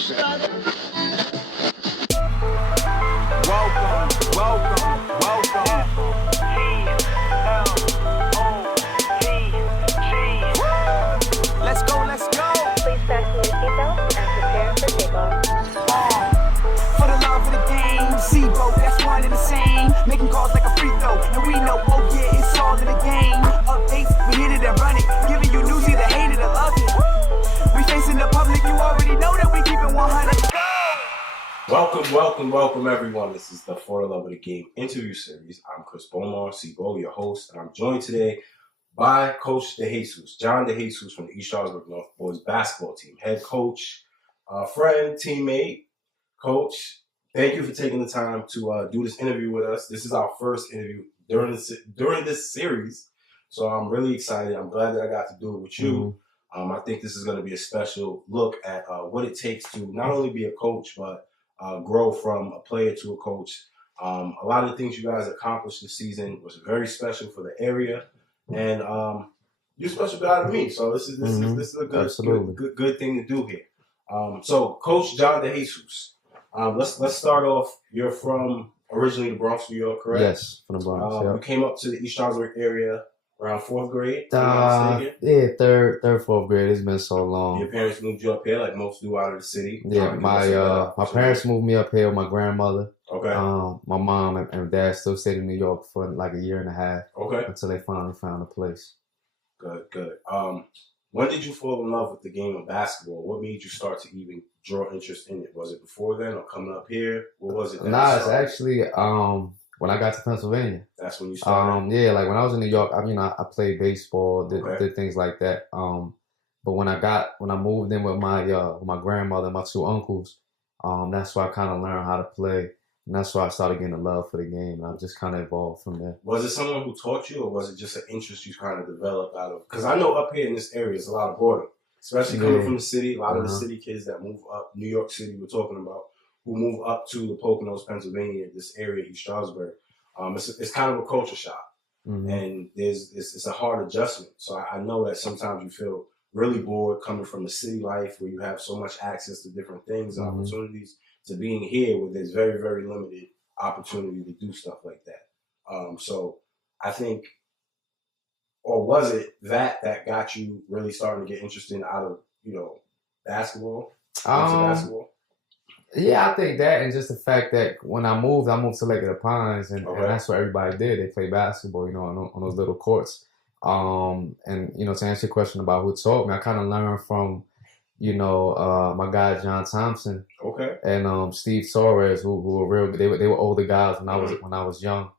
Let's go, let's go. Please fasten your seatbelts and prepare for takeoff. For the love of the game, Seaboat, that's one and the same. Making calls like a free throw, and we know, oh yeah, it's all in the game. Updates, we hit it and run it. Giving you news, either hate it or love it. We facing the public, you already know that we keep it 100. Welcome everyone. This is the For the Love of the Game interview series. I'm Chris Bomar, Seaboat, your host, and I'm joined today by Coach Dejesus, Jon Dejesus from the East Stroudsburg North Boys basketball team, head coach, friend, teammate. Coach, thank you for taking the time to do this interview with us. This is our first interview during this series, so I'm really excited. I'm glad that I got to do it with you. I think this is going to be a special look at what it takes to not only be a coach, but grow from a player to a coach. A lot of the things you guys accomplished this season was very special for the area, and you're special guy to me. So this is a good thing to do here. So Coach Jon Dejesus, let's start off. You're from originally the Bronx, New York, correct? Yes, from the Bronx. You came up to the East Stroudsburg area around fourth grade. Third, fourth grade. It's been so long. Your parents moved you up here, like most do, out of the city. Yeah, my parents moved me up here with my grandmother. Okay. My mom and dad still stayed in New York for like a year and a half. Okay. Until they finally found a place. Good. When did you fall in love with the game of basketball? What made you start to even draw interest in it? Was it before then or coming up here? What was it? Nah, it's actually when I got to Pennsylvania. That's when you started? Yeah, like when I was in New York, I played baseball, did things like that. But when I moved in with my grandmother and my two uncles, that's where I kind of learned how to play. And that's why I started getting a love for the game, and I've just kind of evolved from there. Was it someone who taught you, or was it just an interest you kind of developed out of? Because I know up here in this area, there's a lot of boarding, especially coming from the city. A lot of the city kids that move up, New York City, we're talking about, who move up to the Poconos, Pennsylvania, this area, East Stroudsburg. It's kind of a culture shock, and it's a hard adjustment. So I know that sometimes you feel really bored coming from the city life where you have so much access to different things and opportunities, to being here where there's very, very limited opportunity to do stuff like that. So I think, or was it that got you really starting to get interested out of, basketball? Basketball? Yeah, I think that, and just the fact that when I moved to Lake of the Pines, and that's what everybody did. They played basketball, on those little courts. And, to answer your question about who taught me, I kind of learned from, my guy John Thompson, and Steve Torres, who were real. They were older guys when I was young,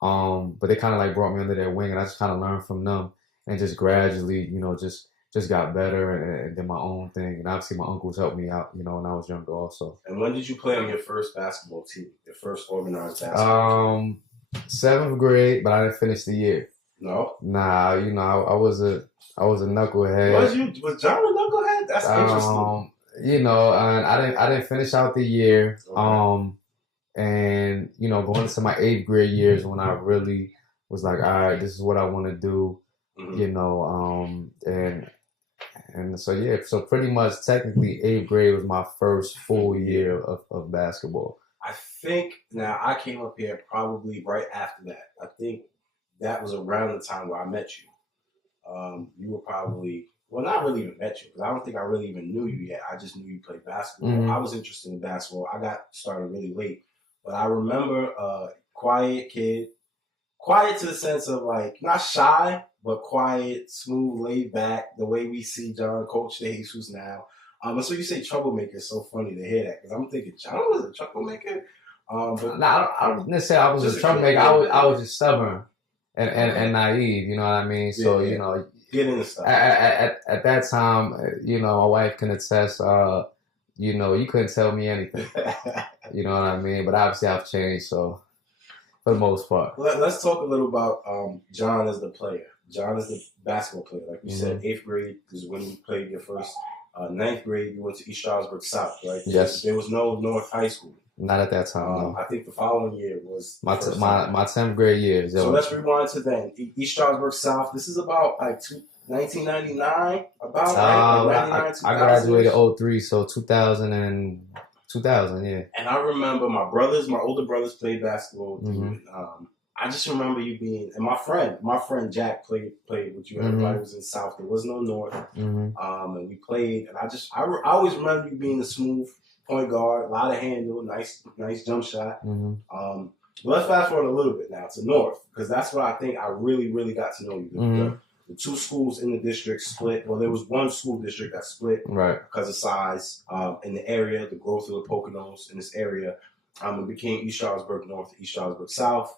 but they kind of like brought me under their wing, and I just kind of learned from them, and just gradually, just got better and did my own thing. And obviously, my uncles helped me out, when I was younger also. And when did you play on your first basketball team, your first organized basketball team? 7th grade, but I didn't finish the year. No. Nah, I was a knucklehead. Was John a knucklehead? That's interesting. And I didn't finish out the year. And going into my 8th grade years when I really was like, all right, this is what I want to do. And so yeah, so pretty much technically 8th grade was my first full year of basketball. I think now I came up here probably right after that. I think that was around the time where I met you. You were probably, well, not really even met you, because I don't think I really even knew you yet. I just knew you played basketball. I was interested in basketball. I got started really late. But I remember quiet kid, quiet to the sense of like, not shy, but quiet, smooth, laid back, the way we see Coach Dejesus now. And so you say troublemaker, it's so funny to hear that, because I'm thinking, John was a troublemaker? But I wouldn't necessarily I was a troublemaker. I was just stubborn and naive, you know what I mean? So, get into stuff. At that time, my wife can attest, you couldn't tell me anything. You know what I mean? But obviously I've changed, so for the most part. Let's talk a little about John as the player. John is the basketball player. Like you said, 8th grade is when you played your first. 9th grade, you went to East Stroudsburg South, right? Yes. There was no North High School. Not at that time, no. I think the following year was my 10th grade year. So let's rewind to then. East Stroudsburg South. This is about like 1999, about right? Like 99, I graduated 03, so 2000, yeah. And I remember my older brothers played basketball. And, I just remember you being, and my friend Jack played with you. Everybody was in South. There was no North. And we played, and I always remember you being a smooth point guard, a lot of handle, nice jump shot. But let's fast forward a little bit now to North, because that's what I think I really, really got to know you. The two schools in the district split. Well, there was one school district that split because of size in the area, the growth of the Poconos in this area. It became East Stroudsburg North, East Stroudsburg South.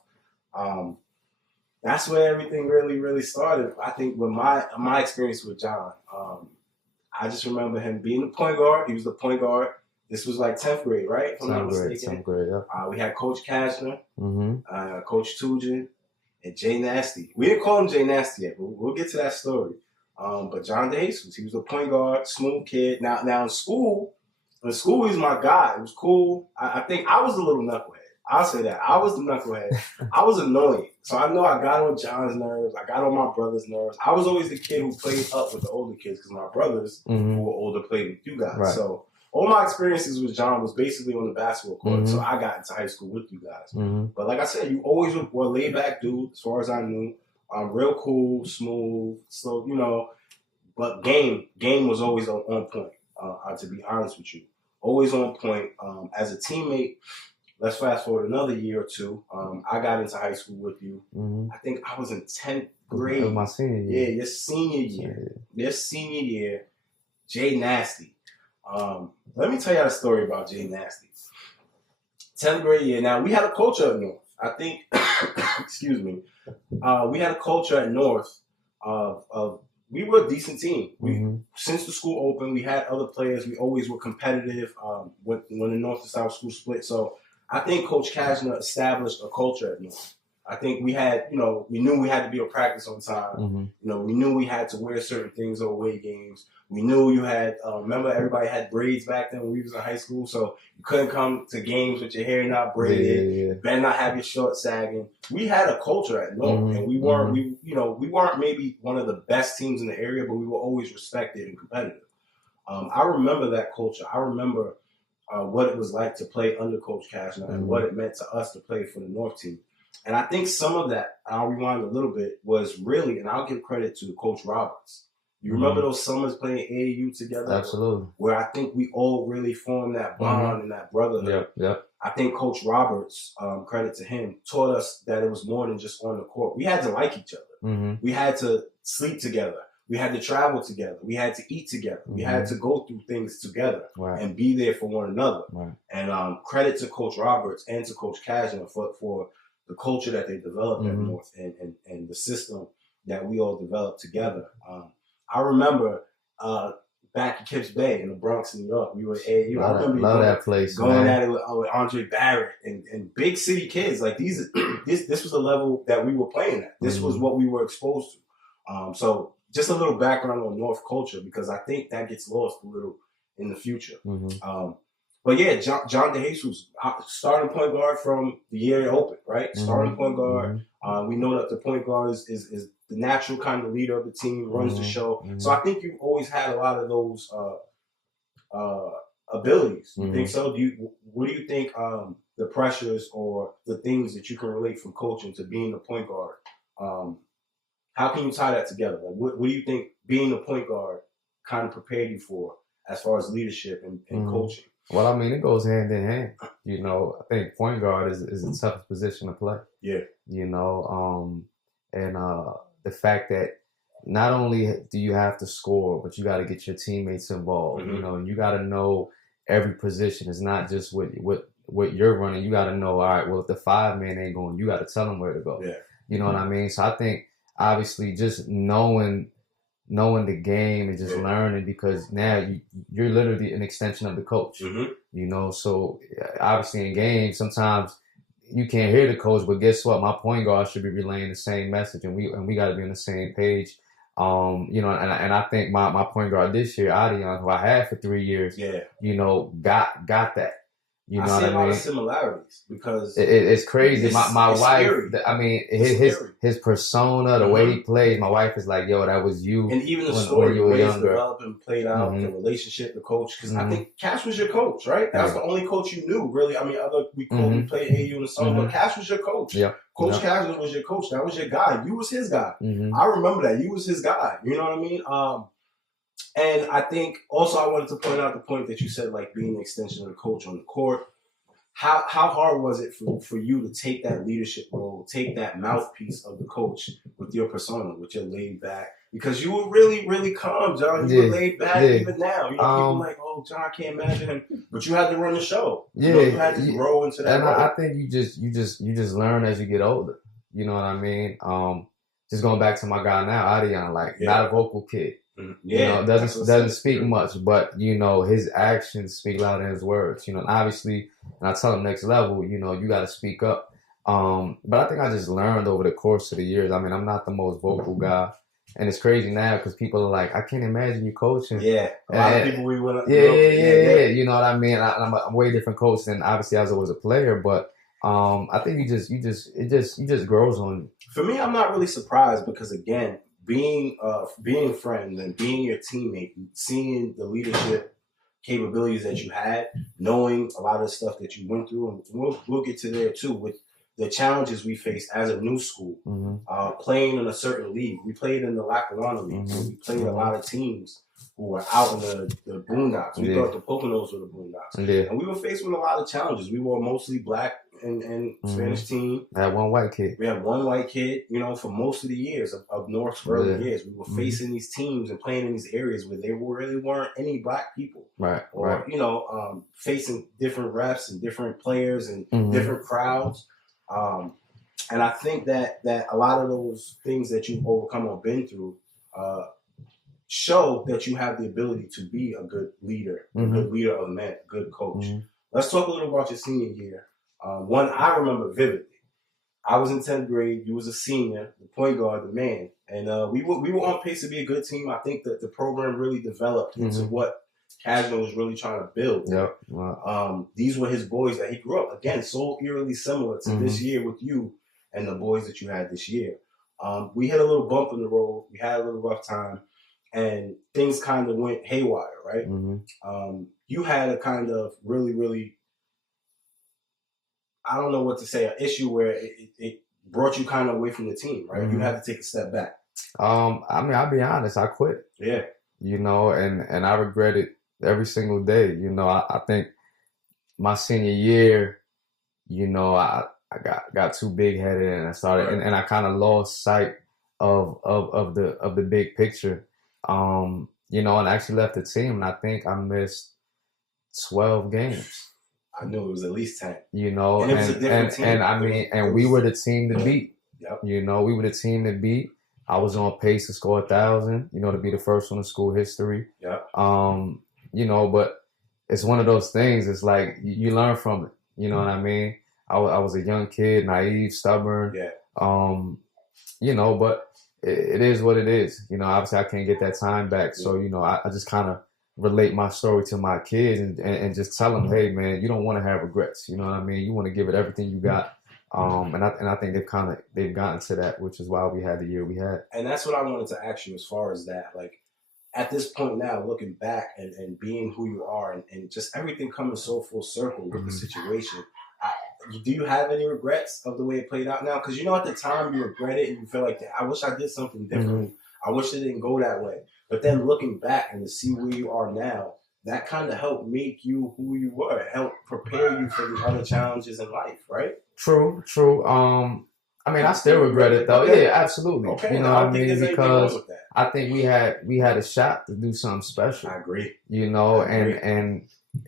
That's where everything really, really started. I think with my experience with John, I just remember him being the point guard. He was the point guard. This was like 10th grade, right? If I'm not mistaken. 10th grade, yeah. We had Coach Kashner, Coach Tujan, and Jay Nasty. We didn't call him Jay Nasty yet, but we'll get to that story. But Jon Dejesus, he was a point guard, smooth kid. Now in school, he was my guy. It was cool. I think I was a little knucklehead. I'll say that. I was the knucklehead. I was annoying. So I know I got on John's nerves. I got on my brother's nerves. I was always the kid who played up with the older kids because my brothers who were older played with you guys. Right. So all my experiences with John was basically on the basketball court. So I got into high school with you guys. But like I said, you always were a laid back dude, as far as I knew. Real cool, smooth, slow, you know. But game was always on point, to be honest with you. Always on point. As a teammate, let's fast forward another year or two. I got into high school with you. I think I was in 10th grade. That was my senior year. Yeah, your senior year. Your senior year, Jay Nasty. Let me tell you a story about Jay Nasty. 10th grade year. Now, we had a culture at North. I think, excuse me, we had a culture at North of we were a decent team. Since the school opened, we had other players. We always were competitive when the North and South school split. So I think Coach Kashner established a culture at North. I think we had, we knew we had to be at practice on time. We knew we had to wear certain things or away games. We knew you had, remember everybody had braids back then when we was in high school, so you couldn't come to games with your hair not braided. You better not have your shorts sagging. We had a culture at North, and we weren't, we weren't maybe one of the best teams in the area, but we were always respected and competitive. I remember that culture. I remember what it was like to play under Coach Kashner and what it meant to us to play for the North team. And I think some of that, I'll rewind a little bit, was really, and I'll give credit to Coach Roberts. You remember those summers playing AAU together? Absolutely. Where I think we all really formed that bond and that brotherhood. I think Coach Roberts, credit to him, taught us that it was more than just on the court. We had to like each other. We had to sleep together. We had to travel together. We had to eat together. We had to go through things together and be there for one another. And credit to Coach Roberts and to Coach Kashner for the culture that they developed at North and the system that we all developed together. I remember back in Kips Bay in the Bronx, New York, we were AAU. I remember love that place, going at it with Andre Barrett and big city kids. Like this was the level that we were playing at. This was what we were exposed to. So just a little background on North culture, because I think that gets lost a little in the future. But yeah, Jon Dejesus, starting point guard from the year it opened, right? Starting point guard. We know that the point guard is the natural kind of leader of the team, runs the show. So I think you've always had a lot of those abilities. You think so? What do you think the pressures or the things that you can relate from coaching to being a point guard? How can you tie that together? Like, what do you think being a point guard kind of prepared you for as far as leadership and coaching? Well, I mean, it goes hand in hand. I think point guard is the toughest position to play. And the fact that not only do you have to score, but you got to get your teammates involved. And you got to know every position. It's not just what you're running. You got to know, all right, well, if the 5-man ain't going, you got to tell them where to go. You know what I mean? So I think obviously just knowing the game and just learning, because now you're literally an extension of the coach. So obviously in games, sometimes you can't hear the coach, but guess what? My point guard should be relaying the same message, and we got to be on the same page. And I think my point guard this year, Adion, who I had for 3 years, got that. You know I what see I a lot mean? of similarities because It's crazy. My it's wife, scary. I mean, It's his persona, the way he plays, my wife is like, yo, that was you. And even the when story, you the were way it's younger. developed and played out, the relationship, the coach. Because I think Cash was your coach, right? That was the only coach you knew, really. I mean, we played AU in the summer, but Cash was your coach. Yeah. Coach Cash was your coach. That was your guy. You was his guy. I remember that. You was his guy. You know what I mean? And I think also I wanted to point out the point that you said, like being an extension of the coach on the court. How hard was it for you to take that leadership role, take that mouthpiece of the coach with your persona, with your laid back? Because you were really, really calm, John. You were laid back even now. You know, people like, oh, John, I can't imagine him. But you had to run the show. You know, you had to grow into that. And I think you just learn as you get older. You know what I mean? Just going back to my guy now, Adion, like not a vocal kid. You know, doesn't speak much, but you know, his actions speak louder than his words. You know, and obviously, and I tell him next level, you know, you got to speak up. But I think I just learned over the course of the years. I mean, I'm not the most vocal guy, and it's crazy now because people are like, I can't imagine you coaching. Yeah, a lot of people we went. Yeah. You know what I mean? I'm a way different coach than obviously as I was a player, but I think it just grows on you. For me, I'm not really surprised because again, being friends and being your teammate, seeing the leadership capabilities that you had, knowing a lot of the stuff that you went through, and we'll get to there too with the challenges we faced as a new school, playing in a certain league. We played in the Lackawanna League. We played a lot of teams who were out in the boondocks. We thought the Poconos were the boondocks. And we were faced with a lot of challenges. We were mostly black and Spanish team. I had one white kid. We had one white kid, you know, for most of the years of North's early years. We were facing these teams and playing in these areas where there really weren't any black people. Or, you know, facing different refs and different players and different crowds. And I think that a lot of those things that you've overcome or been through show that you have the ability to be a good leader, a good leader of men, a good coach. Let's talk a little about your senior year. One I remember vividly. I was in 10th grade. You was a senior, the point guard, the man. And we were on pace to be a good team. I think that the program really developed into what Casno was really trying to build. These were his boys that he grew up. Again, so eerily similar to this year with you and the boys that you had this year. We hit a little bump in the road. We had a little rough time. And things kind of went haywire, right? You had a kind of really, really, I don't know what to say, an issue where it brought you kind of away from the team, right? You had to take a step back. I mean, I'll be honest, I quit. Yeah. You know, and I regret it every single day. You know, I think my senior year, you know, I got too big headed and I started and I kind of lost sight of the big picture. You know, and I actually left the team and I think I missed 12 games. I knew it was at least 10. You know, and it was a different team. And I mean, and we were the team to beat. You know, we were the team to beat. I was on pace to score 1,000, you know, to be the first one in school history. You know, but it's one of those things. It's like you learn from it. You know what I mean? I was a young kid, naive, stubborn. You know, but it is what it is. You know, obviously I can't get that time back. So, you know, I just kind of relate my story to my kids and just tell them, hey, man, you don't want to have regrets. You know what I mean? You want to give it everything you got. And I think they've gotten to that, which is why we had the year we had. And that's what I wanted to ask you as far as that. Like, at this point now, looking back and being who you are and just everything coming so full circle with the situation, do you have any regrets of the way it played out now? Because, you know, at the time you regret it and you feel like, I wish I did something different. I wish it didn't go that way. But then looking back and to see where you are now, that kind of helped make you who you were, helped prepare you for the other challenges in life, right? True. I mean, I still regret it though. Yeah, absolutely. You know what I mean? Because I think we had a shot to do something special. I agree. You know, and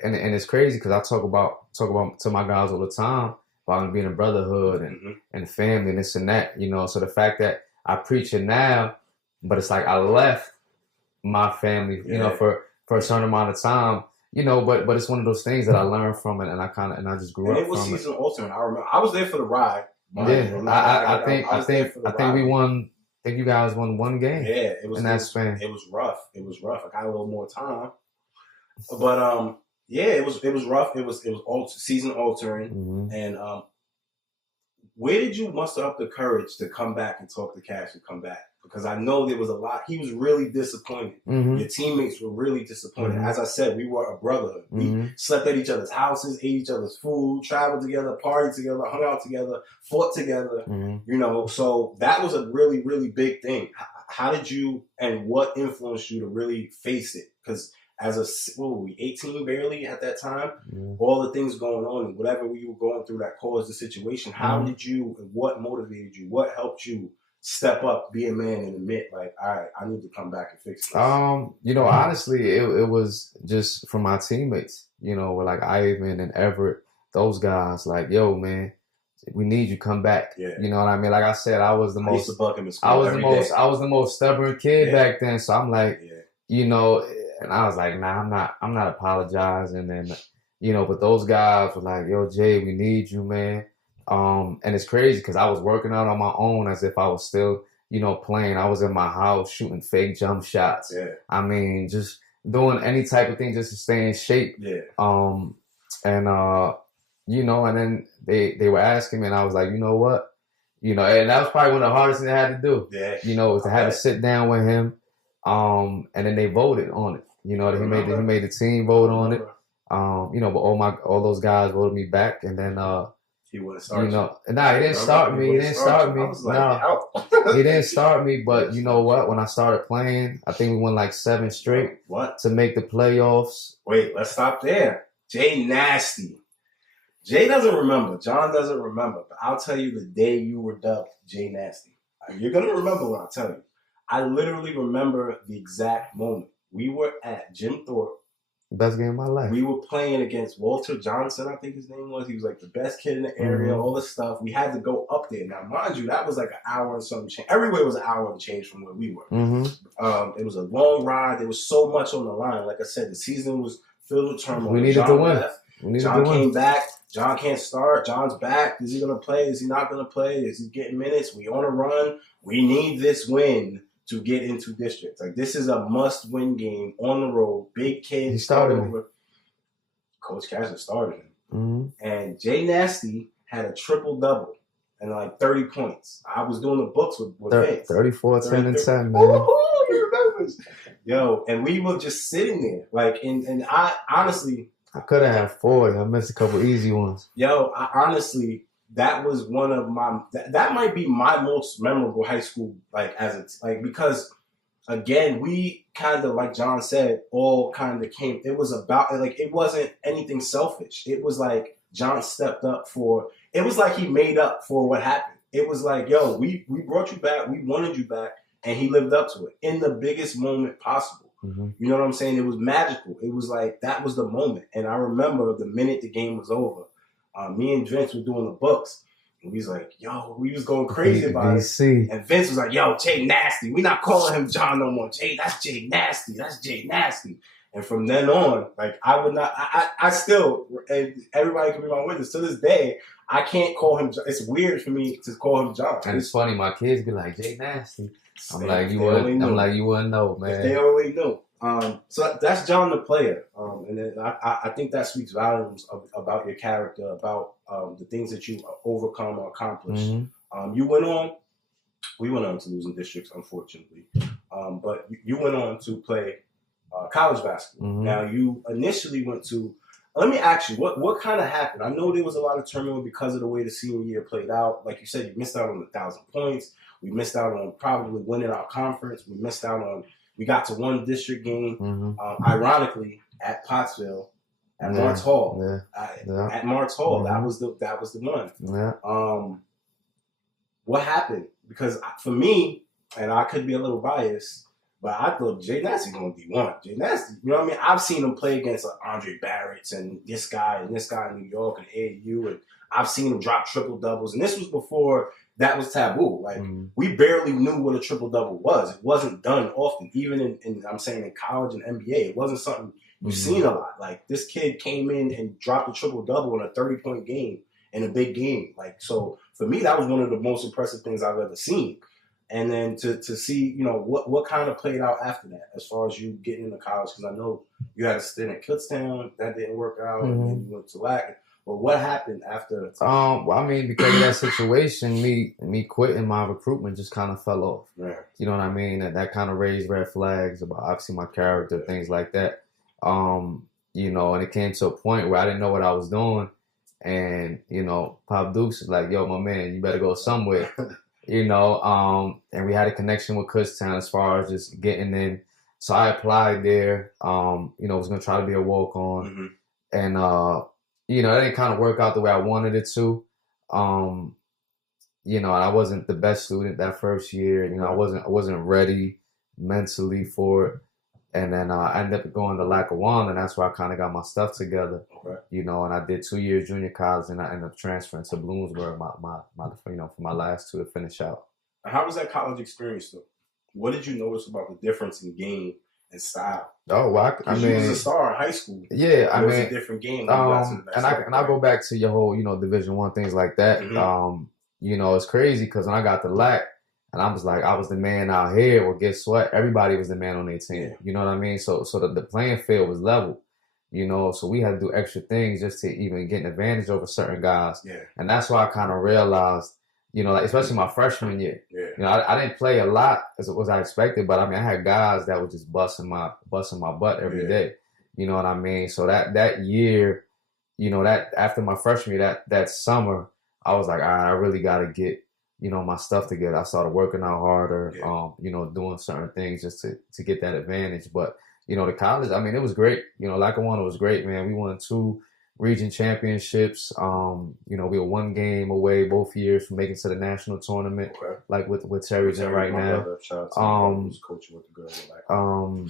it's crazy because I talk about to my guys all the time about being a brotherhood and family and this and that. You know, so the fact that I preach it now, but it's like I left my family, you know, for a certain amount of time, you know, but it's one of those things that I learned from it, and I just grew up from it. It was season alternate. I remember I was there for the ride. I think we won. I think you guys won one game. Yeah, it was in that span. It was rough. I got a little more time, but Yeah, it was rough. It was season altering. Mm-hmm. And where did you muster up the courage to come back and talk to Cash and come back? Because I know there was a lot. He was really disappointed. Mm-hmm. Your teammates were really disappointed. Mm-hmm. As I said, we were a brotherhood. Mm-hmm. We slept at each other's houses, ate each other's food, traveled together, partied together, hung out together, fought together. Mm-hmm. You know, so that was a really, really big thing. How did you, and what influenced you to really face it? Because as what were we, 18 barely at that time? Mm-hmm. All the things going on and whatever we were going through that caused the situation. How Mm-hmm. did you, and what motivated you? What helped you step up, be a man, and admit, like, all right, I need to come back and fix this? You know, honestly, it was just from my teammates, you know, like Ivan and Everett, those guys, like, yo, man, we need you, come back. Yeah. You know what I mean? Like I said, I was the I used most, to bug him in school I was every the most, day. I was the most stubborn kid Yeah. back then. So I'm like, Yeah. you know, and I was like, nah, I'm not apologizing. And, you know, but those guys were like, yo, Jay, we need you, man. And it's crazy because I was working out on my own as if I was still, you know, playing. I was in my house shooting fake jump shots. Yeah. I mean, just doing any type of thing just to stay in shape. Yeah. You know, and then they were asking me, and I was like, you know what? You know, and that was probably one of the hardest things I had to do. Yeah. You know, was to have to sit down with him. And then they voted on it. You know, he made the team vote on it. You know, but all those guys voted me back, and then he wouldn't start. you know, nah, he didn't start me. He didn't start me. I was like, No, he didn't start me. But you know what? When I started playing, I think we won like 7 straight What? to make the playoffs. Wait, let's stop there. Jay Nasty. Jay doesn't remember. John doesn't remember. But I'll tell you the day you were dubbed Jay Nasty. You're going to remember what I tell you. I literally remember the exact moment. We were at Jim Thorpe. Best game of my life. We were playing against Walter Johnson, I think his name was. He was like the best kid in the area, all this stuff. We had to go up there. Now, mind you, that was like an hour and some change. Everywhere was an hour and change from where we were. Mm-hmm. It was a long ride. There was so much on the line. Like I said, the season was filled with turmoil. We needed to win. John came back. John can't start. John's back. Is he going to play? Is he not going to play? Is he getting minutes? We on a run. We need this win to get into districts. Like, this is a must-win game on the road. Big kid. He started him. Coach Casher started him. Mm-hmm. And Jay Nasty had a triple-double and like 30 points. I was doing the books with Vince. 34, 10, and 10, man. Woo-hoo, you remember? Yo, and we were just sitting there. Like, and I honestly... I could have had 40. I missed a couple easy ones. Yo, honestly, that was one of my... That might be my most memorable high school, like, because, again, we kind of, like John said, all kind of came... It was about... Like, it wasn't anything selfish. It was like John stepped up for... It was like he made up for what happened. It was like, yo, we brought you back. We wanted you back. And he lived up to it in the biggest moment possible. Mm-hmm. You know what I'm saying? It was magical. It was like, that was the moment. And I remember the minute the game was over, me and Vince were doing the books. And we was like, yo, we was going crazy about it. And Vince was like, yo, Jay Nasty. We not calling him John no more. Jay, that's Jay Nasty. That's Jay Nasty. And from then on, like, I would not, I still, and everybody can be my witness, to this day, I can't call him, it's weird for me to call him John. And it's funny, my kids be like, Jay Nasty. I'm like, you wouldn't know, man. If they already knew. So that's John the player. And then I think that speaks volumes about your character, about the things that you overcome or accomplish. Mm-hmm. We went on to losing districts, unfortunately. But you went on to play college basketball. Mm-hmm. Now, you initially went to... Let me ask you, what kind of happened? I know there was a lot of turmoil because of the way the senior year played out. Like you said, you missed out on 1,000 points. We missed out on probably winning our conference. We got to one district game, ironically, at Pottsville, at Marks Hall. At Marks Hall, that was the one. Yeah. What happened? Because for me, and I could be a little biased, but I thought Jay Nasty going to be one. Jay Nasty, you know what I mean? I've seen him play against like Andre Barrett's and this guy in New York and AAU, and I've seen him drop triple doubles. And this was before that was taboo. Like, we barely knew what a triple double was. It wasn't done often, even in I'm saying in college and NBA. It wasn't something you've seen a lot. Like, this kid came in and dropped a triple double in a 30-point game in a big game. Like, so for me, that was one of the most impressive things I've ever seen. And then to see, you know, what kind of played out after that as far as you getting into college, because I know you had a stint at Kutztown that didn't work out, and then you went to LAC. But what happened after? Well, I mean, because of that situation, me quitting my recruitment just kind of fell off. Yeah. You know what I mean? That kind of raised red flags about obviously my character, things like that. You know, and it came to a point where I didn't know what I was doing, and you know, Pop Dukes is like, "Yo, my man, you better go somewhere." You know, and we had a connection with Kutztown as far as just getting in. So I applied there. You know, I was gonna try to be a walk-on, and you know, that didn't kind of work out the way I wanted it to. You know, I wasn't the best student that first year. You know, I wasn't ready mentally for it. And then I ended up going to Lackawanna, and that's where I kind of got my stuff together. Okay. You know, and I did 2 years junior college, and I ended up transferring to Bloomsburg, my you know, for my last two to finish out. How was that college experience though? What did you notice about the difference in game and style? Oh, well, I mean, you was a star in high school. Yeah, I mean, it was a different game. And I go back to your whole, you know, Division I things like that. You know, it's crazy because when I got to LAC, and I was like, I was the man out here. Well, guess what? Everybody was the man on their team. Yeah. You know what I mean? So the playing field was level. You know, so we had to do extra things just to even get an advantage over certain guys. Yeah. And that's why I kind of realized, you know, like especially my freshman year. Yeah. You know, I didn't play a lot as I expected, but I mean, I had guys that were just busting my butt every day. You know what I mean? So that year, you know, that after my freshman year, that summer, I was like, all right, I really got to get, you know, my stuff together. I started working out harder, you know, doing certain things just to get that advantage. But, you know, the college, I mean, it was great. You know, Lackawanna was great, man. We won 2 region championships. You know, we were 1 game away both years from making to the national tournament, like with Terry's in right now. Coaching with the girl.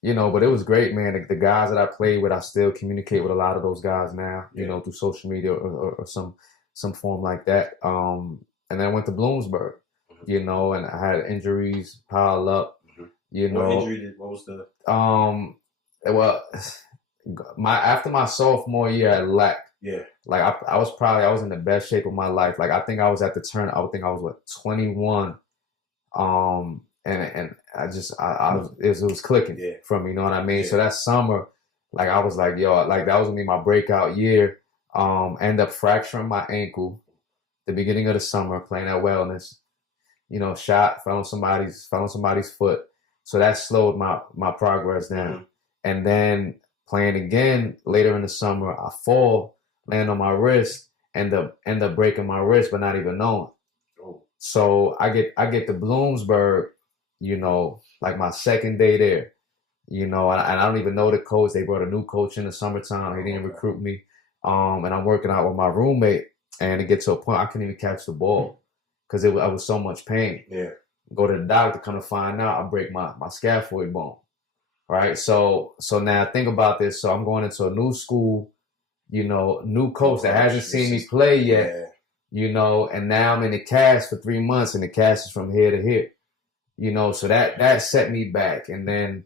You know, but it was great, man. The guys that I played with, I still communicate with a lot of those guys now, you know, through social media or some form like that. And then I went to Bloomsburg, you know, and I had injuries pile up, you know. What was the? Well, after my sophomore year at LAC, like I was in the best shape of my life. Like I think I was at the turn. I would think I was 21, and it was clicking for me. You know what I mean? So that summer, like I was like, yo, like that was gonna be my breakout year. End up fracturing my ankle the beginning of the summer playing at Wellness, you know, fell on somebody's foot. So that slowed my progress down. And then playing again later in the summer, I fall, land on my wrist, end up breaking my wrist, but not even knowing. So I get to Bloomsburg, you know, like my second day there, you know, and I don't even know the coach. They brought a new coach in the summertime. He didn't recruit me. And I'm working out with my roommate. And it gets to a point I couldn't even catch the ball because I was so much pain. Yeah. Go to the doctor, come to find out I break my scaphoid bone. Right. So now think about this. So I'm going into a new school, you know, new coach that hasn't seen me play yet, you know, and now I'm in the cast for 3 months and the cast is from here to here, you know, so that set me back. And then,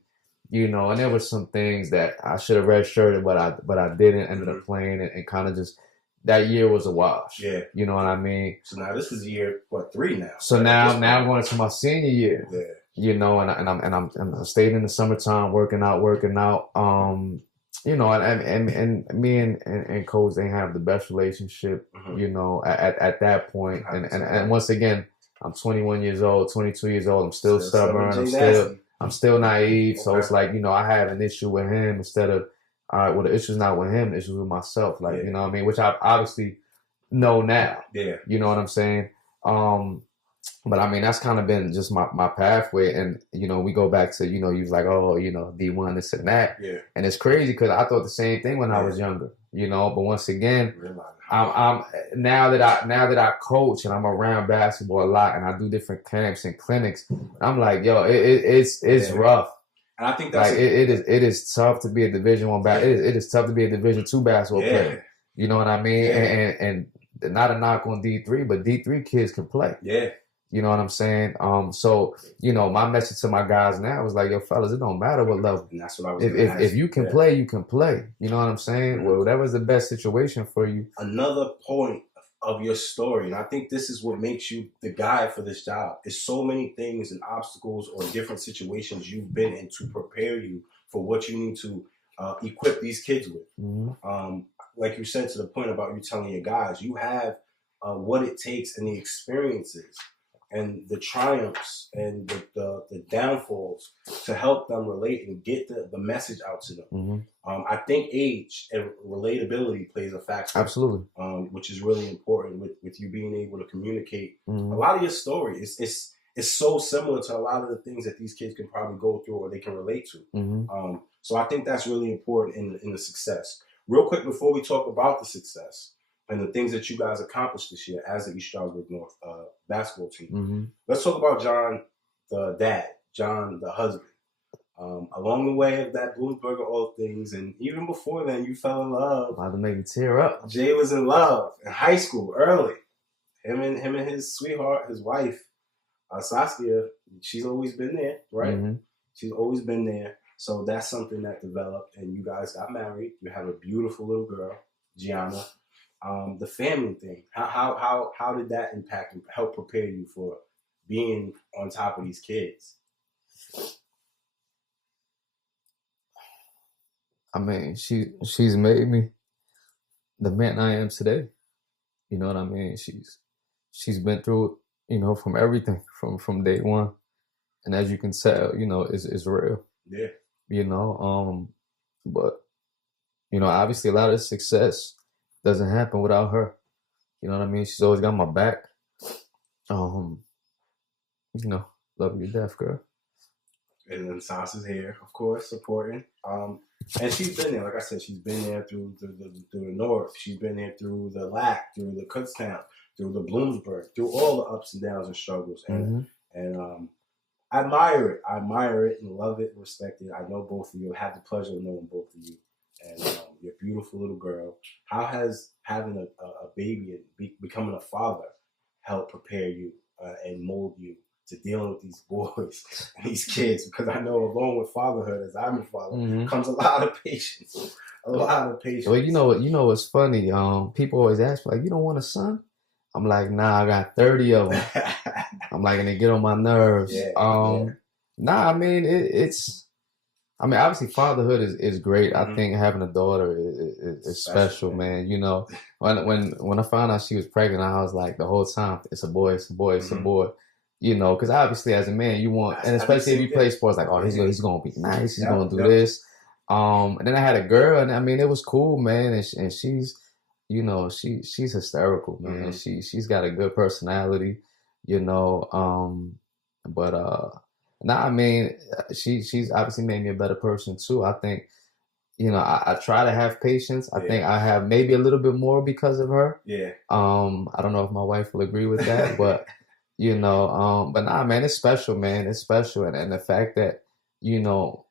you know, and there were some things that I should have redshirted, but I didn't. Ended up playing and kind of just. That year was a wash. Yeah. You know what I mean? So now this is year 3 now. So now I'm going into my senior year. Yeah. You know, and I'm staying in the summertime working out. You know, and me and Coach, they have the best relationship, you know, at that point. And once again, I'm 21 years old, 22 years old, I'm still stubborn, I'm still naive. So it's like, you know, I had an issue with him instead of all right, well, the issue's not with him, the issue's with myself. Like, you know what I mean? Which I obviously know now. Yeah. You know what I'm saying? But I mean, that's kind of been just my pathway. And, you know, we go back to, you know, you was like, oh, you know, D1, this and that. Yeah. And it's crazy because I thought the same thing when I was younger, you know, but once again, I'm now that I coach and I'm around basketball a lot and I do different camps and clinics, I'm like, yo, it's rough. And I think that's like it is tough to be a Division I it is tough to be a Division II basketball player. You know what I mean? And not a knock on D3, but D3 kids can play. Yeah. You know what I'm saying? So, you know, my message to my guys now is like, yo, fellas, it don't matter what level. And that's what I was if you can play, you can play. You know what I'm saying? Well, whatever's the best situation for you. Another point of your story. And I think this is what makes you the guy for this job. It's so many things and obstacles or different situations you've been in to prepare you for what you need to equip these kids with. Mm-hmm. Like you said, to the point about you telling your guys, you have what it takes and the experiences and the triumphs and the downfalls to help them relate and get the message out to them. Mm-hmm. I think age and relatability plays a factor. Absolutely. Which is really important with you being able to communicate. Mm-hmm. A lot of your story is so similar to a lot of the things that these kids can probably go through or they can relate to. Mm-hmm. So I think that's really important in the success. Real quick, before we talk about the success and the things that you guys accomplished this year as the East Stroudsburg North basketball team, Mm-hmm. let's talk about Jon, the dad, Jon, the husband. Along the way of that Bloomsburg of all things, and even before then, you fell in love. About to make me tear up. Jay was in love in high school early. Him and his sweetheart, his wife, Saskia, she's always been there, right? Mm-hmm. She's always been there. So that's something that developed, and you guys got married. You have a beautiful little girl, Gianna. The family thing, how did that impact and help prepare you for being on top of these kids? I mean, she's made me the man I am today. You know what I mean? She's been through, you know, from everything from day one, and as you can tell, you know, it's real. Yeah. You know, but you know, obviously a lot of the success doesn't happen without her. You know what I mean? She's always got my back. You know, love you to death, girl. And then Sasha's here, of course, supporting. And she's been there, like I said, she's been there through the North. She's been there through the LAC, through the Kutztown, through the Bloomsburg, through all the ups and downs and struggles. And I admire it and love it and respect it. I know both of you. I have the pleasure of knowing both of you. And you're a beautiful little girl. How has having a baby and becoming a father helped prepare you and mold you to dealing with these boys and these kids? Because I know along with fatherhood, as I'm a father, comes a lot of patience. A lot of patience. Well, you know what's funny? People always ask me, like, you don't want a son? I'm like, nah, I got 30 of them. I'm like, and they get on my nerves. Nah, I mean, it's obviously fatherhood is great. I think having a daughter is special, man. You know, when I found out she was pregnant, I was like, the whole time, it's a boy, it's a boy, it's a boy. You know, because obviously as a man, you want, and especially if you play sports, like, oh, he's going to be nice, he's going to do this. And then I had a girl, and I mean, it was cool, man. And she's, you know, she's hysterical, man. She's got a good personality, you know. I mean, she's obviously made me a better person too. I think, you know, I try to have patience. I think I have maybe a little bit more because of her. Yeah. I don't know if my wife will agree with that, but you know, but nah, man, it's special, man. It's special, and the fact that, you know,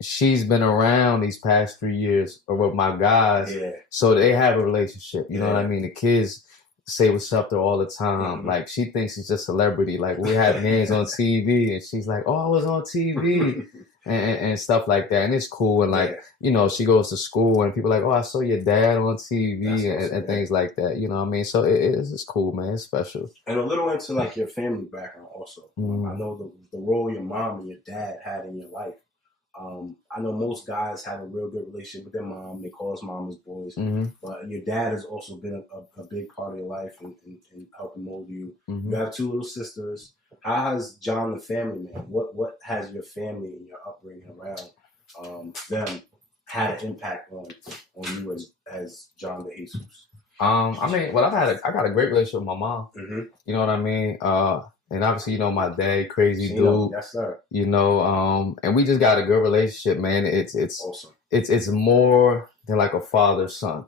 she's been around these past 3 years or with my guys, so they have a relationship. You know what I mean? The kids say what's up to her all the time. Like, she thinks she's just a celebrity. Like, we have hands on TV, and she's like, "Oh, I was on TV," and stuff like that. And it's cool. And like, you know, she goes to school, and people are like, "Oh, I saw your dad on TV," and things like that. You know what I mean? So it's cool, man. It's special. And a little into like your family background also. I know the role your mom and your dad had in your life. I know most guys have a real good relationship with their mom. They call us mama's boys. But your dad has also been a big part of your life in helping mold you. You have 2 little sisters. How has Jon, the family man, what has your family and your upbringing around them had an impact on you as Jon Dejesus? I mean, well, I got a great relationship with my mom. You know what I mean? And obviously, you know, my dad, crazy dude. Yes, sir. You know, and we just got a good relationship, man. It's awesome. It's more than like a father-son.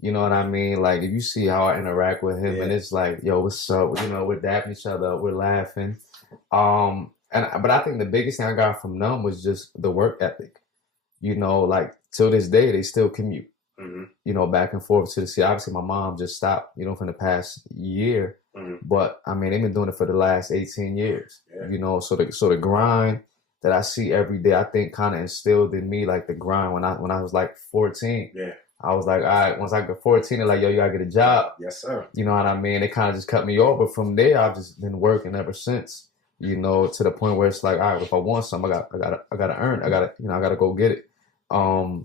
You know what I mean? Like, if you see how I interact with him, and it's like, yo, what's up? You know, we're dapping each other up, we're laughing. But I think the biggest thing I got from them was just the work ethic. You know, like, till this day, they still commute. You know, back and forth to the city. Obviously, my mom just stopped, you know, from the past year. But I mean, they've been doing it for the last 18 years. You know, so the grind that I see every day, I think kind of instilled in me like the grind when I was like 14. I was like, all right, once I got 14, they're like, yo, you gotta get a job. Yes, sir. You know what I mean? They kind of just cut me off. But from there, I've just been working ever since, you know, to the point where it's like, all right, if I want something, I gotta earn it. I gotta go get it. Nah,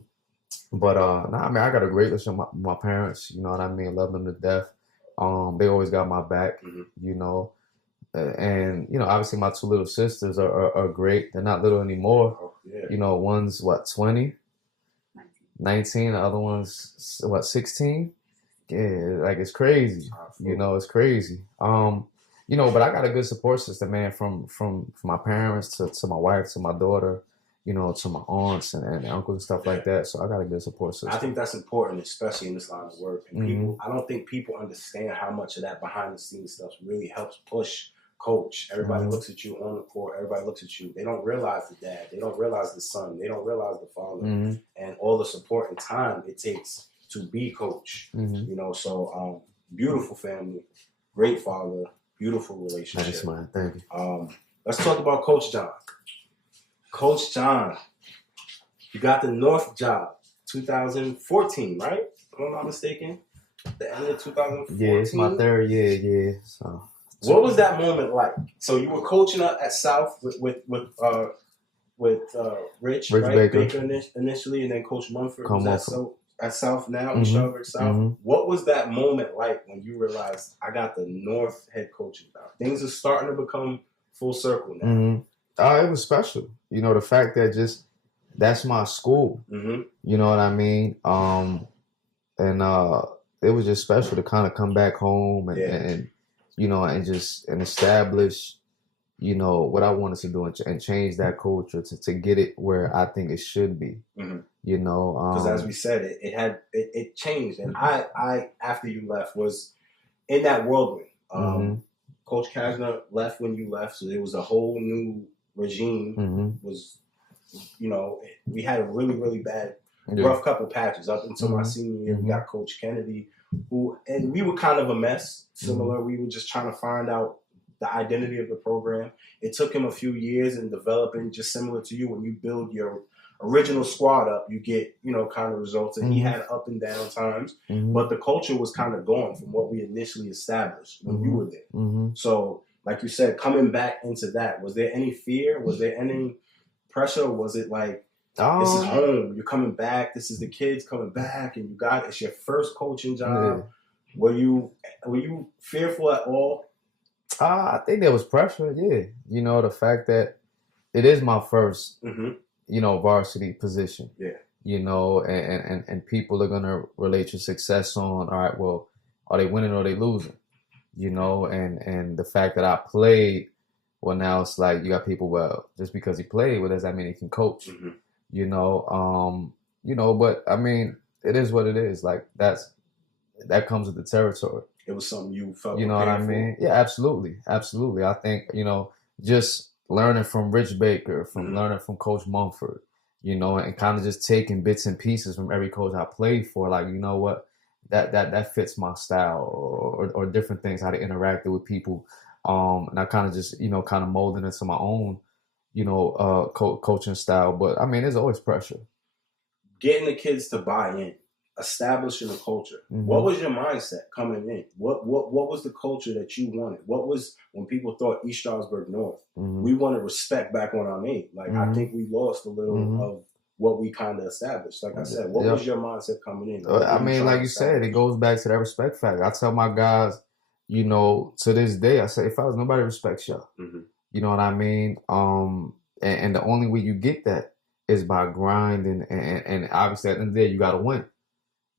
I mean, I got a great relationship with my parents, you know what I mean? Love them to death. They always got my back, you know. And, you know, obviously my two little sisters are great. They're not little anymore. Oh, yeah. You know, one's, 20? 19. The other one's, 16? Yeah, like, it's crazy. You know, it's crazy. You know, but I got a good support system, man, from my parents to my wife, to my daughter, you know, to my aunts and uncles and stuff like that. So I got a good support system. I think that's important, especially in this line of work. And people, I don't think people understand how much of that behind the scenes stuff really helps push Coach. Everybody looks at you on the court. Everybody looks at you. They don't realize the dad. They don't realize the son. They don't realize the father and all the support and time it takes to be Coach. You know, so beautiful family, great father, beautiful relationship. Thanks, man. Thank you. Let's talk about Coach Jon. Coach Jon, you got the North job, 2014, right? If I'm not mistaken. The end of 2014. Yeah, it's my third year. Yeah. So. What was that moment like? So you were coaching at South with Rich right? Baker initially, and then Coach Mumford was at South now, in Stroudsburg South. What was that moment like when you realized I got the North head coaching job? Things are starting to become full circle now. It was special. You know, the fact that that's my school. You know what I mean? It was just special to kind of come back home and you know, and establish, you know, what I wanted to do and change that culture to get it where I think it should be. You know, because as we said, it changed, and I after you left was in that whirlwind. Coach Kasner left when you left, so there was a whole new regime. Was, you know, we had a really, really bad, rough couple patches up until my senior year. We got Coach Kennedy, and we were kind of a mess. Similar, we were just trying to find out the identity of the program. It took him a few years in developing, just similar to you. When you build your original squad up, you get, you know, kind of results. And he had up and down times, but the culture was kind of gone from what we initially established when you were there. So, like you said, coming back into that, was there any fear? Was there any pressure? Was it like, this is home, you're coming back, this is the kids coming back, and it's your first coaching job? Were you fearful at all? I think there was pressure, yeah. You know, the fact that it is my first, you know, varsity position. Yeah. You know, and people are gonna relate your success on, all right, well, are they winning or are they losing? You know, and the fact that I played, well, now it's like you got people, well, just because he played, well, does that mean he can coach? You know, but I mean, it is what it is. Like that comes with the territory. It was something you felt, you know what I mean? Yeah, absolutely. I think, you know, just learning from Rich Baker, from learning from Coach Mumford, you know, and kind of just taking bits and pieces from every coach I played for. Like, you know what, that fits my style, or different things, how to interact with people. And I kind of just, you know, kind of molding into my own, you know, coaching style. But I mean, there's always pressure. Getting the kids to buy in, establishing a culture. What was your mindset coming in? What was the culture that you wanted? What was, when people thought East Stroudsburg North, we wanted respect back on our name. Like, I think we lost a little of what we kind of established. Like I said, what was your mindset coming in? I mean, like you said, it goes back to that respect factor. I tell my guys, you know, to this day, I say, fellas, nobody respects y'all. You know what I mean? And the only way you get that is by grinding, and obviously at the end of the day, you got to win.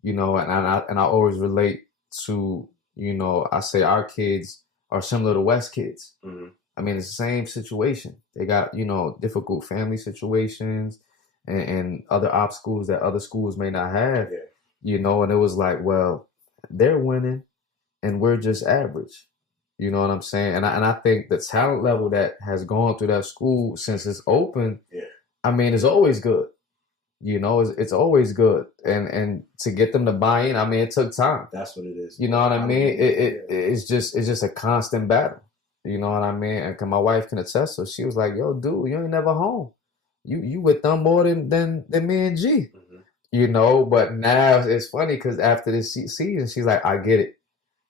You know, and I always relate to, you know, I say our kids are similar to West kids. I mean, it's the same situation. They got, you know, difficult family situations and other obstacles that other schools may not have, you know, and it was like, well, they're winning and we're just average. You know what I'm saying? And I think the talent level that has gone through that school since it's open, I mean, it's always good. You know, it's always good. And to get them to buy in, I mean, it took time. That's what it is. You know what I mean? It's just a constant battle. You know what I mean? And my wife can attest. So she was like, yo, dude, you ain't never home. You with them more than me and G. You know, but now it's funny because after this season, she's like, I get it.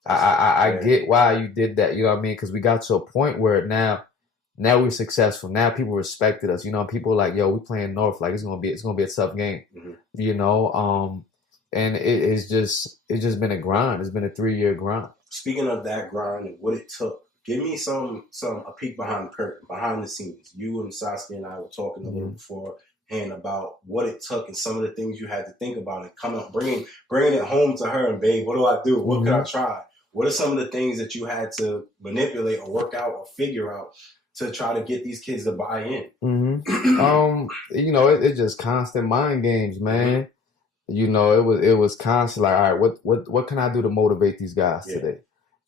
I get why you did that. You know what I mean? Because we got to a point where now we're successful. Now people respected us. You know, people are like, yo, we playing North. Like it's gonna be a tough game. You know, and it's just been a grind. It's been a 3-year grind. Speaking of that grind and what it took, give me a peek behind the curtain, behind the scenes. You and Saskia and I were talking a little beforehand about what it took and some of the things you had to think about and come up, bringing it home to her and babe, what do I do? What could I try? What are some of the things that you had to manipulate or work out or figure out to try to get these kids to buy in? You know, it's just constant mind games, man. You know, it was constant like, all right, what can I do to motivate these guys today?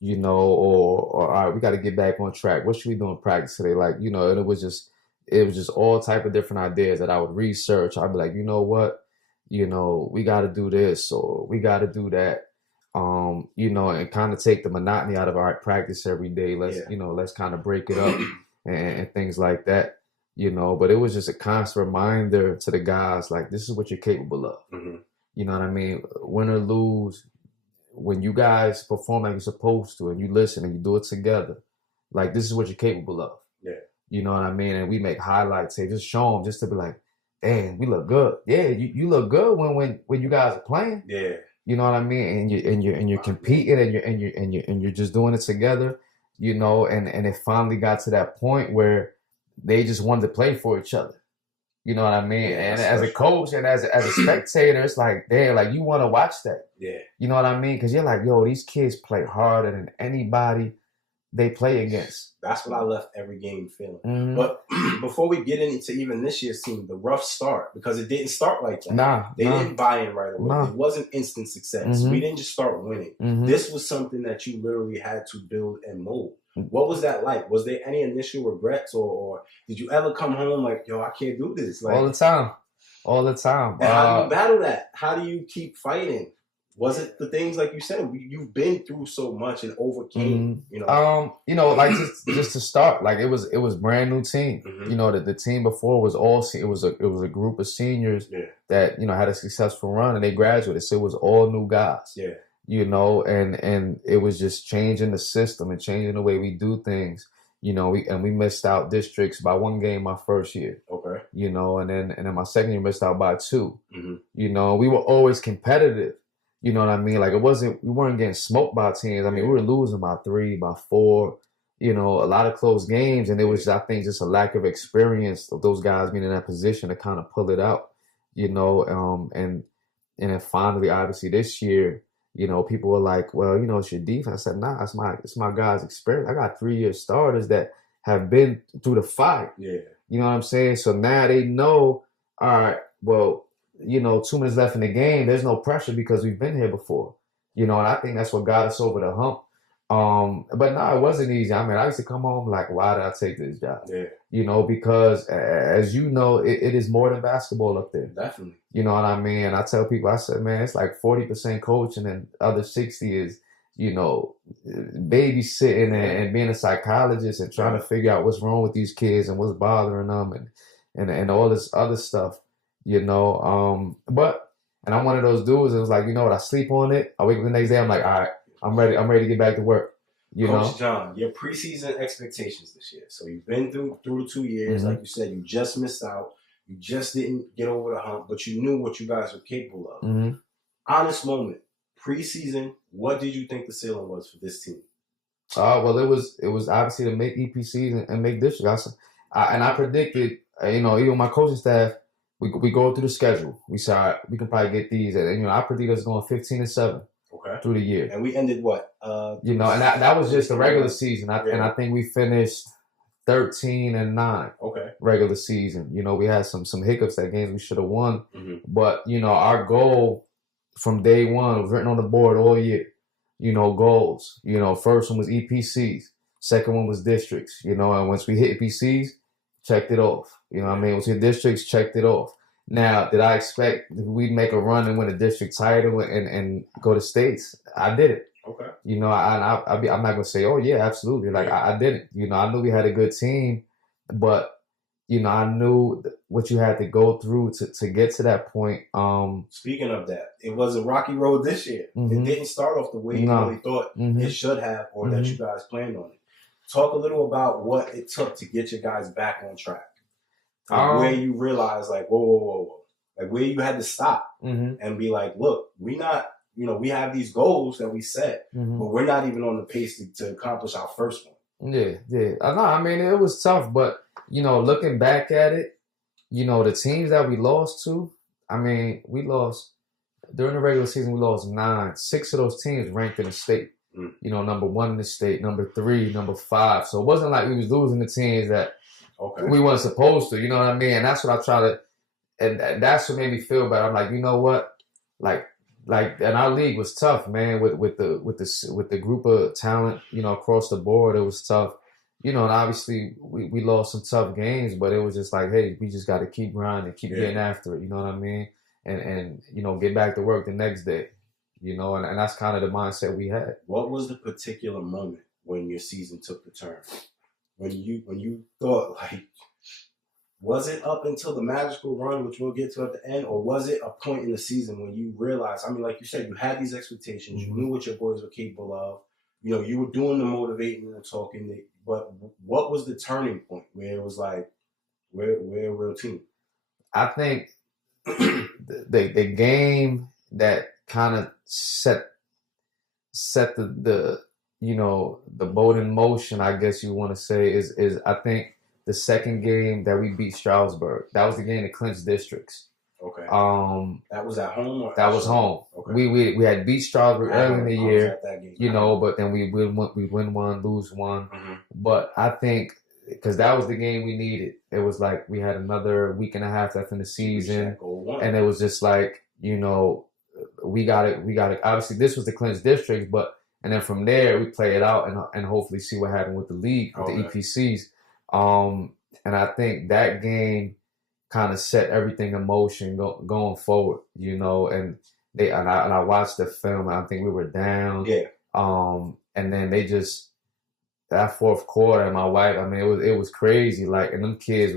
You know, or all right, we got to get back on track. What should we do in practice today? Like, you know, and it was just all type of different ideas that I would research. I'd be like, you know what, you know, we got to do this or we got to do that. You know, and kind of take the monotony out of our practice every day. Let's kind of break it up and things like that. You know, but it was just a constant reminder to the guys, like, this is what you're capable of. You know what I mean? Win or lose, when you guys perform like you're supposed to and you listen and you do it together, like, this is what you're capable of. You know what I mean? And we make highlights, just show them, just to be like, damn, we look good. Yeah, you look good when you guys are playing. You know what I mean? And you're competing and you're just doing it together. You know, and it finally got to that point where they just wanted to play for each other. You know what I mean? And as a coach and as a spectator, it's like, damn, like, you want to watch that. You know what I mean? Because you're like, yo, these kids play harder than anybody they play against. That's what I left every game feeling. But before we get into even this year's team, the rough start, because it didn't start like that. They didn't buy in right away. It wasn't instant success. We didn't just start winning. This was something that you literally had to build and mold. What was that like? Was there any initial regrets or did you ever come home like, yo, I can't do this? Like, all the time. And how do you battle that? How do you keep fighting? Was it the things like you said? You've been through so much and overcame. You know, like just to start, like it was brand new team. You know, the team before was it was a group of seniors that, you know, had a successful run and they graduated. So it was all new guys. You know, and it was just changing the system and changing the way we do things. You know, we missed out districts by 1 game my first year. You know, and then my second year missed out by 2. You know, we were always competitive. You know what I mean? Like, we weren't getting smoked by teams. I mean, we were losing by 3, by 4, you know, a lot of close games. And it was, I think, just a lack of experience of those guys being in that position to kind of pull it out, you know. And then finally, obviously, this year, you know, people were like, well, you know, it's your defense. I said, nah, it's my guys' experience. I got 3-year starters that have been through the fight. You know what I'm saying? So now they know, all right, well, you know, 2 minutes left in the game, there's no pressure because we've been here before. You know, and I think that's what got us over the hump. But no, it wasn't easy. I mean, I used to come home like, why did I take this job? You know, because as you know, it is more than basketball up there. Definitely. You know what I mean? And I tell people, I said, man, it's like 40% coaching and the other 60 is, you know, babysitting and being a psychologist and trying to figure out what's wrong with these kids and what's bothering them and all this other stuff, you know. And I'm one of those dudes that was like, you know what, I sleep on it. I wake up the next day, I'm like, all right, I'm ready to get back to work. You Coach know? Jon, your preseason expectations this year. So you've been through the 2 years. Like you said, you just missed out. You just didn't get over the hump, but you knew what you guys were capable of. Honest moment, preseason, what did you think the ceiling was for this team? Well, it was obviously to make EPCs and make district. I predicted, you know, even my coaching staff, we go through the schedule. We said we can probably get these, and you know, I predicted us going 15-7 through the year. And we ended what? You know, and that was just the regular season. And I think we finished 13-9 regular season. You know, we had some hiccups that games we should have won. But, you know, our goal from day one was written on the board all year. You know, goals. You know, first one was EPCs. Second one was districts. You know, and once we hit EPCs, checked it off. You know what I mean? Once we hit districts, checked it off. Now, did I expect we'd make a run and win a district title and go to states? I did it. You know, I'm not going to say, oh, yeah, absolutely. Like, I didn't. You know, I knew we had a good team, but you know, I knew what you had to go through to get to that point. Speaking of that, it was a rocky road this year. It didn't start off the way you really thought it should have, or that you guys planned on it. Talk a little about what it took to get your guys back on track. Like where you realized, like, whoa. Like where you had to stop and be like, look, we not, you know, we have these goals that we set, but we're not even on the pace to accomplish our first one. Yeah. I mean, it was tough, but, you know, looking back at it, you know, the teams that we lost to, I mean, we lost, during the regular season, we lost 9. 6 of those teams ranked in the state. You know, number 1 in the state, number 3, number 5. So it wasn't like we was losing the teams that we weren't supposed to, you know what I mean? And that's what I try to, and that's what made me feel bad. I'm like, you know what? Like, and our league was tough, man, with the group of talent, you know, across the board. It was tough. You know, and obviously we lost some tough games, but it was just like, hey, we just got to keep grinding, keep getting after it. You know what I mean? And you know, get back to work the next day. You know, and that's kind of the mindset we had. What was the particular moment when your season took the turn? When you thought, like, was it up until the magical run, which we'll get to at the end, or was it a point in the season when you realized, I mean, like you said, you had these expectations, you knew what your boys were capable of, you know, you were doing the motivating and the talking, but what was the turning point where it was like, we're a real team? I think the game that kind of set the you know, the boat in motion, I guess you want to say, is I think the second game that we beat Stroudsburg. That was the game that clinched districts. Okay. That was at home? Or that was home. Okay. We had beat Stroudsburg early in the year, you know, but then we win one, lose one. But I think because that was the game we needed. It was like we had another week and a half left in the season, and it was just like, you know, we got it. Obviously, this was the clinched districts, but and then from there we play it out and hopefully see what happened with the league, with the EPCs. And I think that game kind of set everything in motion going forward, you know. And I watched the film. And I think we were down. Yeah. And then they just that fourth quarter. My wife, I mean, it was crazy. Like, and them kids,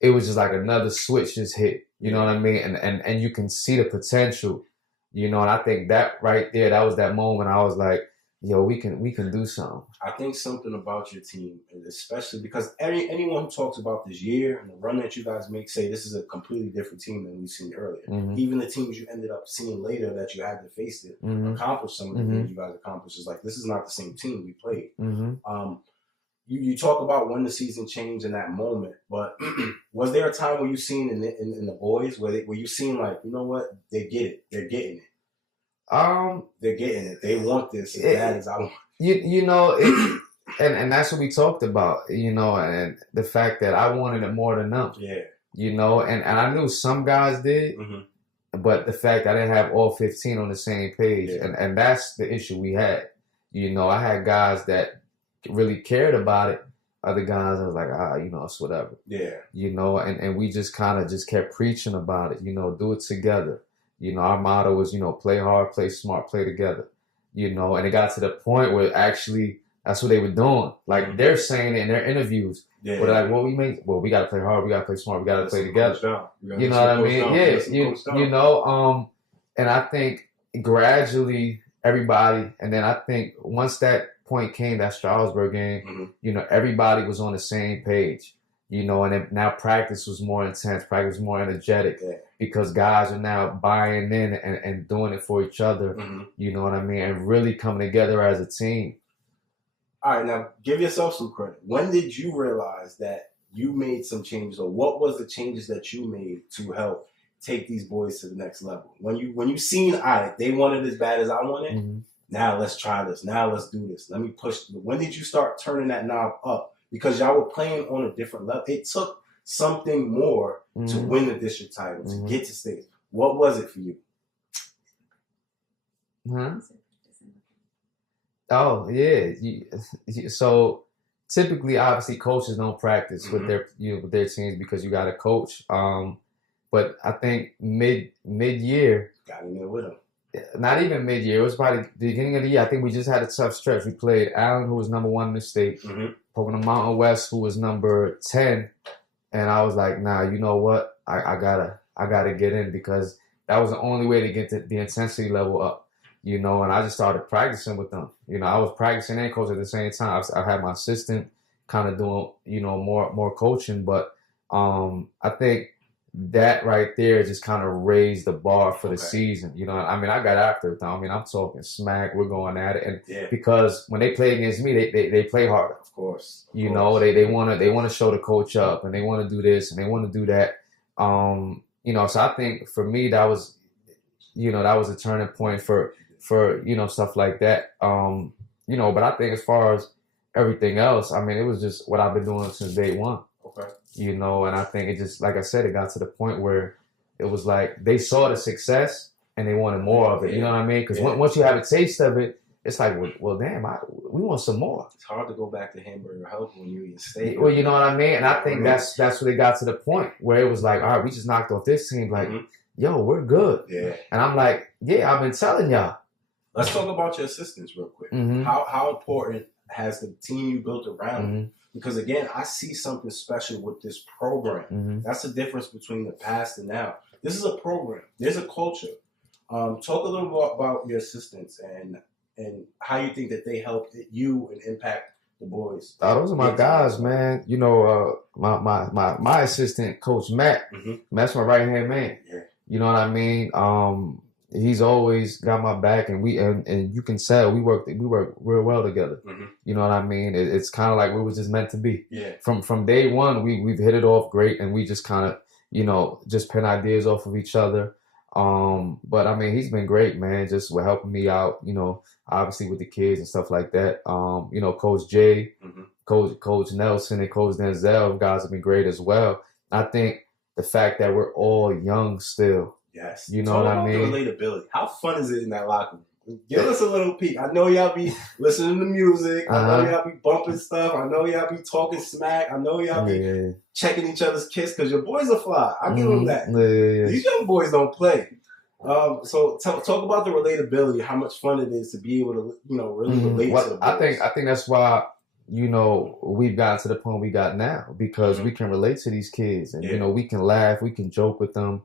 it was just like another switch just hit. You know what I mean? And you can see the potential, you know. And I think that right there, that was that moment. I was like, yo, we can do something. I think something about your team, and especially because anyone who talks about this year and the run that you guys make say this is a completely different team than we've seen earlier. Even the teams you ended up seeing later that you had to face it, accomplish some of the things you guys accomplished. It's like, this is not the same team we played. You talk about when the season changed in that moment, but was there a time where you seen in the boys where you seen like, you know what, they get it, they're getting it? They're getting it. They want this as bad as I want. You know, and that's what we talked about, you know, and the fact that I wanted it more than them. Yeah. You know, and I knew some guys did, but the fact that I didn't have all 15 on the same page, and that's the issue we had. You know, I had guys that really cared about it. Other guys, I was like, you know, it's whatever. Yeah. You know, and we just kind of just kept preaching about it, you know, do it together. You know, our motto was, you know, play hard, play smart, play together. You know, and it got to the point where actually that's what they were doing. Like, they're saying it in their interviews. Yeah. But like, we got to play hard, we got to play smart, we got to play together. You know what I mean? Yeah. You know, and I think gradually everybody, and then I think once that point came, that Stroudsburg game, you know, everybody was on the same page. You know, and then now practice was more intense, practice was more energetic, because guys are now buying in and doing it for each other, you know what I mean, and really coming together as a team. All right, now give yourself some credit. When did you realize that you made some changes, or what was the changes that you made to help take these boys to the next level? When you seen, all right, they want it as bad as I want it, now let's try this, now let's do this, let me push. When did you start turning that knob up? Because y'all were playing on a different level. It took something more to win the district title, to get to state. What was it for you? Oh, yeah. So typically, obviously, coaches don't practice with their teams because you got a coach. But I think mid-year. Got in there with them. Not even mid-year. It was probably the beginning of the year. I think we just had a tough stretch. We played Allen, who was number 1 in the state. Pocono Mountain West, who was number 10. and I was like, nah, you know what? I gotta get in because that was the only way to get the intensity level up, you know. And I just started practicing with them. You know, I was practicing and coaching at the same time. I had my assistant kind of doing, you know, more coaching, but I think that right there just kind of raised the bar for the season. You know, I mean, I got after it. I mean, I'm talking smack. We're going at it, and because when they play against me, they play harder. Of course. You know, they want to show the coach up, and they want to do this and they want to do that. You know, so I think for me that was, you know, that was a turning point for you know, stuff like that. You know, but I think as far as everything else, I mean, it was just what I've been doing since day one. Okay. You know, and I think it just, like I said, it got to the point where it was like they saw the success and they wanted more of it. You know what I mean? Because once you have a taste of it, it's like, well, damn, we want some more. It's hard to go back to hamburger help when you eat steak. Well, you know what I mean? And I think that's where they got to the point where it was like, all right, we just knocked off this team. Like, yo, we're good. Yeah. And I'm like, yeah, I've been telling y'all. Let's talk about your assistants real quick. How important has the team you built around you? Because again, I see something special with this program. That's the difference between the past and now. This is a program. There's a culture. Talk a little more about your assistants and how you think that they help you and impact the boys. Those are my guys, man. You know, my assistant, Coach Matt. Matt's my right hand man. Yeah. You know what I mean? He's always got my back, and and you can tell we work real well together. You know what I mean? It's kind of like we were just meant to be. Yeah. From day one, we've hit it off great, and we just kind of, you know, just pin ideas off of each other. But I mean, he's been great, man. Just with helping me out, you know, obviously with the kids and stuff like that. You know, Coach Jay, Coach Nelson, and Coach Denzel, guys have been great as well. I think the fact that we're all young still. Yes. You know what I mean? The relatability. How fun is it in that locker room? Give us a little peek. I know y'all be listening to music. I know y'all be bumping stuff. I know y'all be talking smack. I know y'all be checking each other's kiss because your boys are fly. I give them that. These young boys don't play. So talk about the relatability, how much fun it is to be able to, you know, really relate to the boys. I think that's why, you know, we've gotten to the point we got now because we can relate to these kids and, you know, we can laugh, we can joke with them,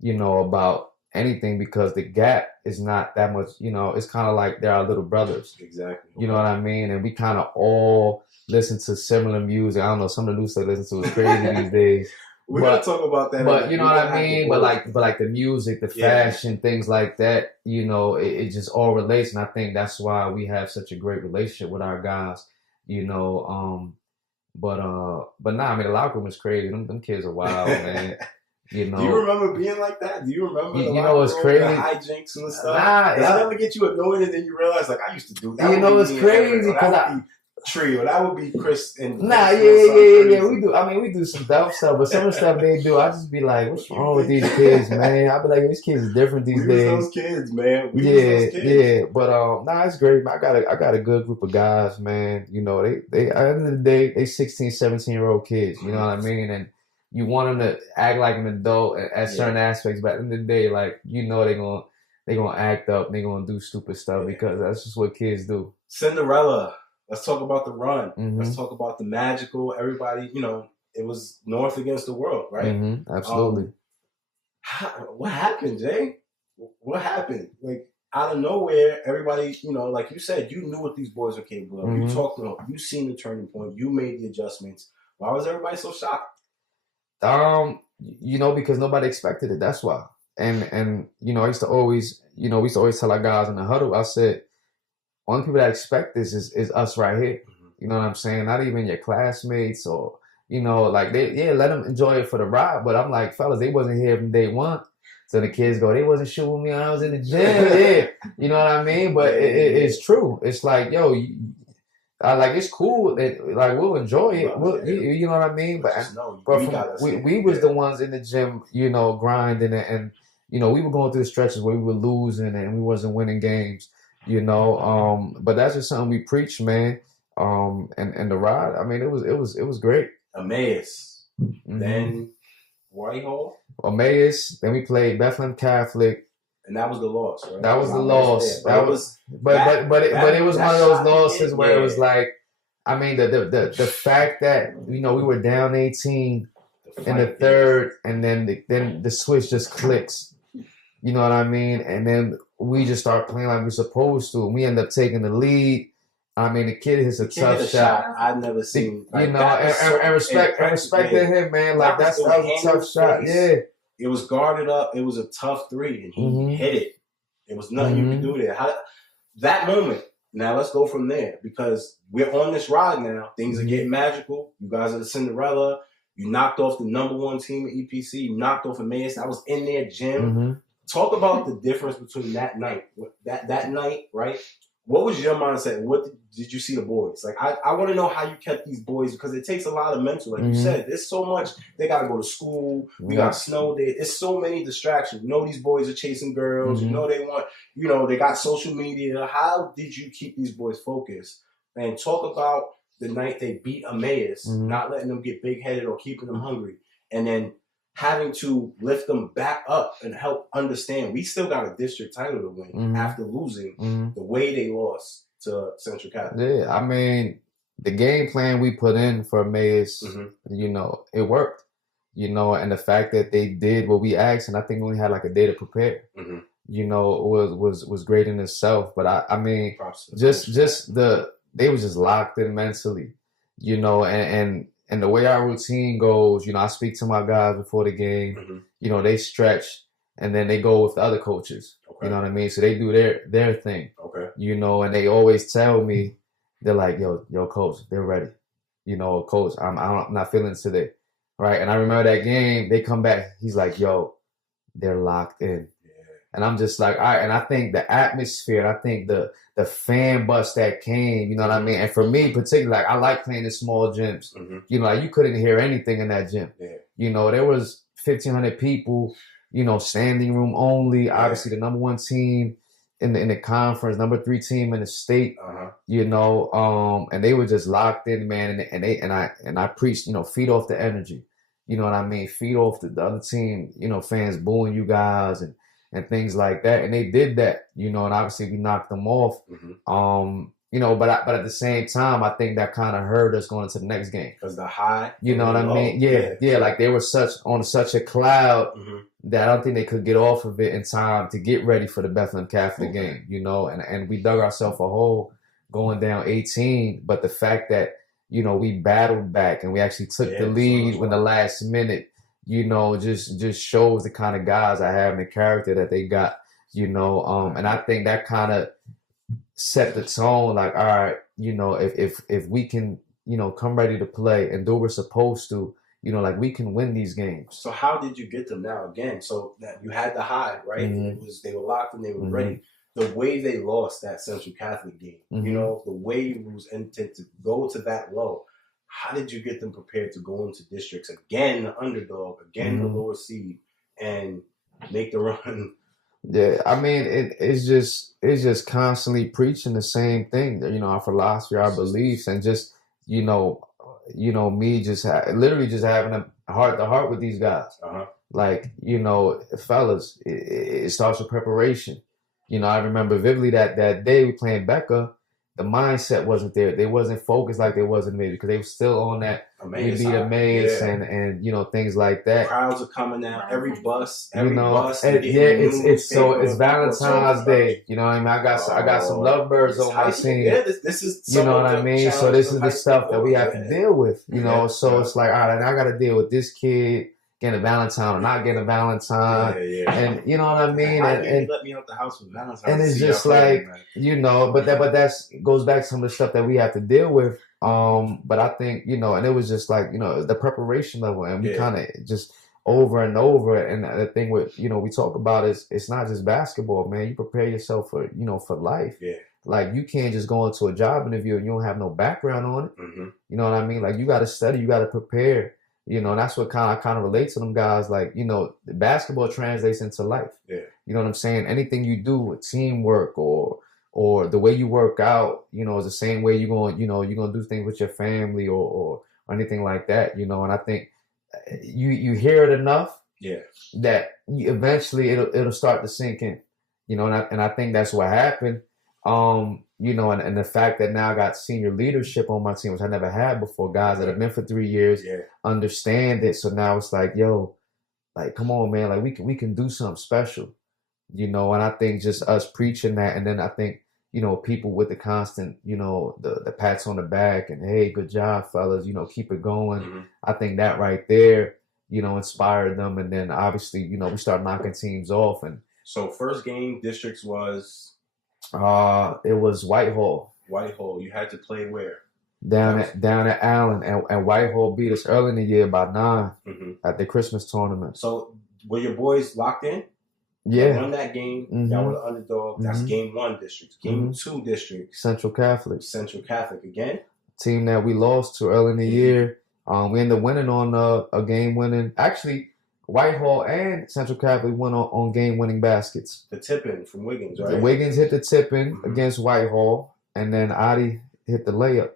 you know, about anything because the gap is not that much, you know, it's kind of like they're our little brothers. Exactly. You know what I mean? And we kind of all listen to similar music. I don't know, some of the new stuff I listen to is crazy these days. We're going to talk about that. But you know what I mean? But like the music, the fashion, things like that, you know, it just all relates. And I think that's why we have such a great relationship with our guys, you know. But nah, I mean, the locker room is crazy. Them kids are wild, man. You know, do you remember being like that? Do you remember you know what's crazy? The hijinks and stuff? Does that ever get you annoyed and then you realize, like, I used to do that? You know, it's crazy because Trio, that would be Chris and yeah. We do. I mean, we do some dumb stuff, but some of the stuff they do, I just be like, "What's wrong with these kids, man?" I be like, "These kids are different these days." Those kids, man. We those kids. Yeah. But nah, it's great. I got a good group of guys, man. You know, they at the end of the day, they 16, 17-year-old kids. You know what I mean? And you want them to act like an adult at certain aspects, but at the end of the day, like, you know, they gonna act up, they gonna do stupid stuff because that's just what kids do. Cinderella. Let's talk about the run. Let's talk about the magical. Everybody, you know, it was North against the world, right? Absolutely. What happened, Jay? What happened? Like, out of nowhere, everybody, you know, like you said, you knew what these boys were capable of. You talked to them. You seen the turning point. You made the adjustments. Why was everybody so shocked? You know, because nobody expected it. That's why. And you know, we used to always tell our guys in the huddle, I said, only people that expect this is us right here. You know what I'm saying? Not even your classmates or, you know, like let them enjoy it for the ride. But I'm like, fellas, they wasn't here from day one. So the kids go, they wasn't shooting me when I was in the gym. You know what I mean? But it's true. It's like, yo, like, it's cool. Like, we'll enjoy it. You know what I mean? But we was the ones in the gym, you know, grinding and, you know, we were going through the stretches where we were losing and we wasn't winning games. You know, but that's just something we preach, man. And the ride, I mean, it was great. Emmaus, then Whitehall, Emmaus. Then we played Bethlehem Catholic, and that was the loss, right? That was the loss. But it was one of those losses where it was like, I mean, the fact that, you know, we were down 18 in the third, and then the switch just clicks. You know what I mean? And then we just start playing like we're supposed to. And we end up taking the lead. I mean, the kid hits a tough shot. I've never seen. Like, you know, and respect to him, man. Like that was a tough shot. Yeah, it was guarded up. It was a tough three, and he hit it. It was nothing you could do there. That moment. Now let's go from there because we're on this ride now. Things are getting magical. You guys are the Cinderella. You knocked off the #1 team at EPC. You knocked off Emmaus. I was in their gym. Talk about the difference between that night. That night, right? What was your mindset? What did you see the boys? Like, I want to know how you kept these boys because it takes a lot of mental. Like you said, there's so much. They got to go to school. We got snow there. It's so many distractions. You know these boys are chasing girls. You know they want, they got social media. How did you keep these boys focused? And talk about the night they beat Emmaus, not letting them get big-headed or keeping them hungry. And then having to lift them back up and help understand we still got a district title to win after losing the way they lost to Central Catholic. Yeah, I mean, the game plan we put in for Emmaus, it worked. And the fact that they did what we asked, and I think we only had like a day to prepare, was great in itself. But I mean, they was just locked in mentally, and the way our routine goes, I speak to my guys before the game. They stretch, and then they go with the other coaches. Okay. You know what I mean? So they do their thing. Okay. And they always tell me, they're like, yo, coach, they're ready. Coach, I'm not feeling today, right? And I remember that game. They come back. He's like, yo, they're locked in. And I'm just like, all right. And I think the atmosphere, I think the fan bus that came, you know what I mean? And for me, particularly, like, I like playing in small gyms. Like, you couldn't hear anything in that gym. Yeah. There was 1,500 people, standing room only. Yeah. Obviously, the #1 team in the conference, #3 team in the state, and they were just locked in, man. And I preached, feed off the energy. You know what I mean? Feed off the other team, fans booing you guys and things like that. And they did that, and obviously we knocked them off. But at the same time, I think that kind of hurt us going into the next game. Because the high. You know what I mean? Yeah. Like they were on such a cloud that I don't think they could get off of it in time to get ready for the Bethlehem Catholic game, and we dug ourselves a hole going down 18. But the fact that, we battled back and we actually took the lead when the last minute, just shows the kind of guys I have and the character that they got, and I think that kind of set the tone, like, all right, if we can, come ready to play and do what we're supposed to, like we can win these games. So how did you get them now again? So that you had the high, right? They were locked and they were ready. The way they lost that Central Catholic game, the way you was intent to go to that low. How did you get them prepared to go into districts again, the underdog, again, the lower seed, and make the run? Yeah, I mean, it's just constantly preaching the same thing. Our philosophy, our beliefs, and just me just literally just having a heart to heart with these guys. Like, fellas, it starts with preparation. I remember vividly that day we playing Becca. The mindset wasn't there. They wasn't focused like they was in me because they were still on that. We beat Emmaus and things like that. Crowds are coming out. Every bus. It's Valentine's Day. You know what I mean? I got some lovebirds on my team. Yeah, this is. You know what I mean? So this is the stuff that we have to deal with. So it's like, all right, I got to deal with this kid getting a Valentine or not getting a Valentine. And you know what I mean? And let me out the house with Valentine. And it's just like, but that goes back to some of the stuff that we have to deal with. But I think, and it was just like, the preparation level, and we kind of just over and over. And the thing with, we talk about is it's not just basketball, man. You prepare yourself for, for life. Yeah. Like, you can't just go into a job interview and you don't have no background on it. You know what I mean? Like, you got to study, you got to prepare. And that's what I kind of relate to them guys. Like, basketball translates into life. Yeah. You know what I'm saying? Anything you do with teamwork or the way you work out, is the same way you're going to do things with your family or anything like that, And I think you hear it enough that eventually it'll start to sink in, And I think that's what happened. You know, and the fact that now I got senior leadership on my team, which I never had before, guys that have been for 3 years, understand it. So now it's like, yo, like, come on, man, like we can do something special, you know. And I think just us preaching that, and then I think, you know, people with the constant, you know, the pats on the back and, hey, good job, fellas, you know, keep it going. I think that right there, you know, inspired them. And then obviously, you know, we start knocking teams off. And so first game districts was it was Whitehall. Whitehall. You had to play where? Down at Allen, and Whitehall beat us early in the year by 9 at the Christmas tournament. So were your boys locked in? Yeah. They won that game. Y'all were the underdog. That's game 1 district. Game 2 district. Central Catholic. Central Catholic again. Team that we lost to early in the year. We ended up winning on a game winning. Actually, Whitehall and Central Catholic went on game winning baskets. The tip-in from Wiggins, right? The Wiggins hit the tip-in against Whitehall, and then Adi hit the layup.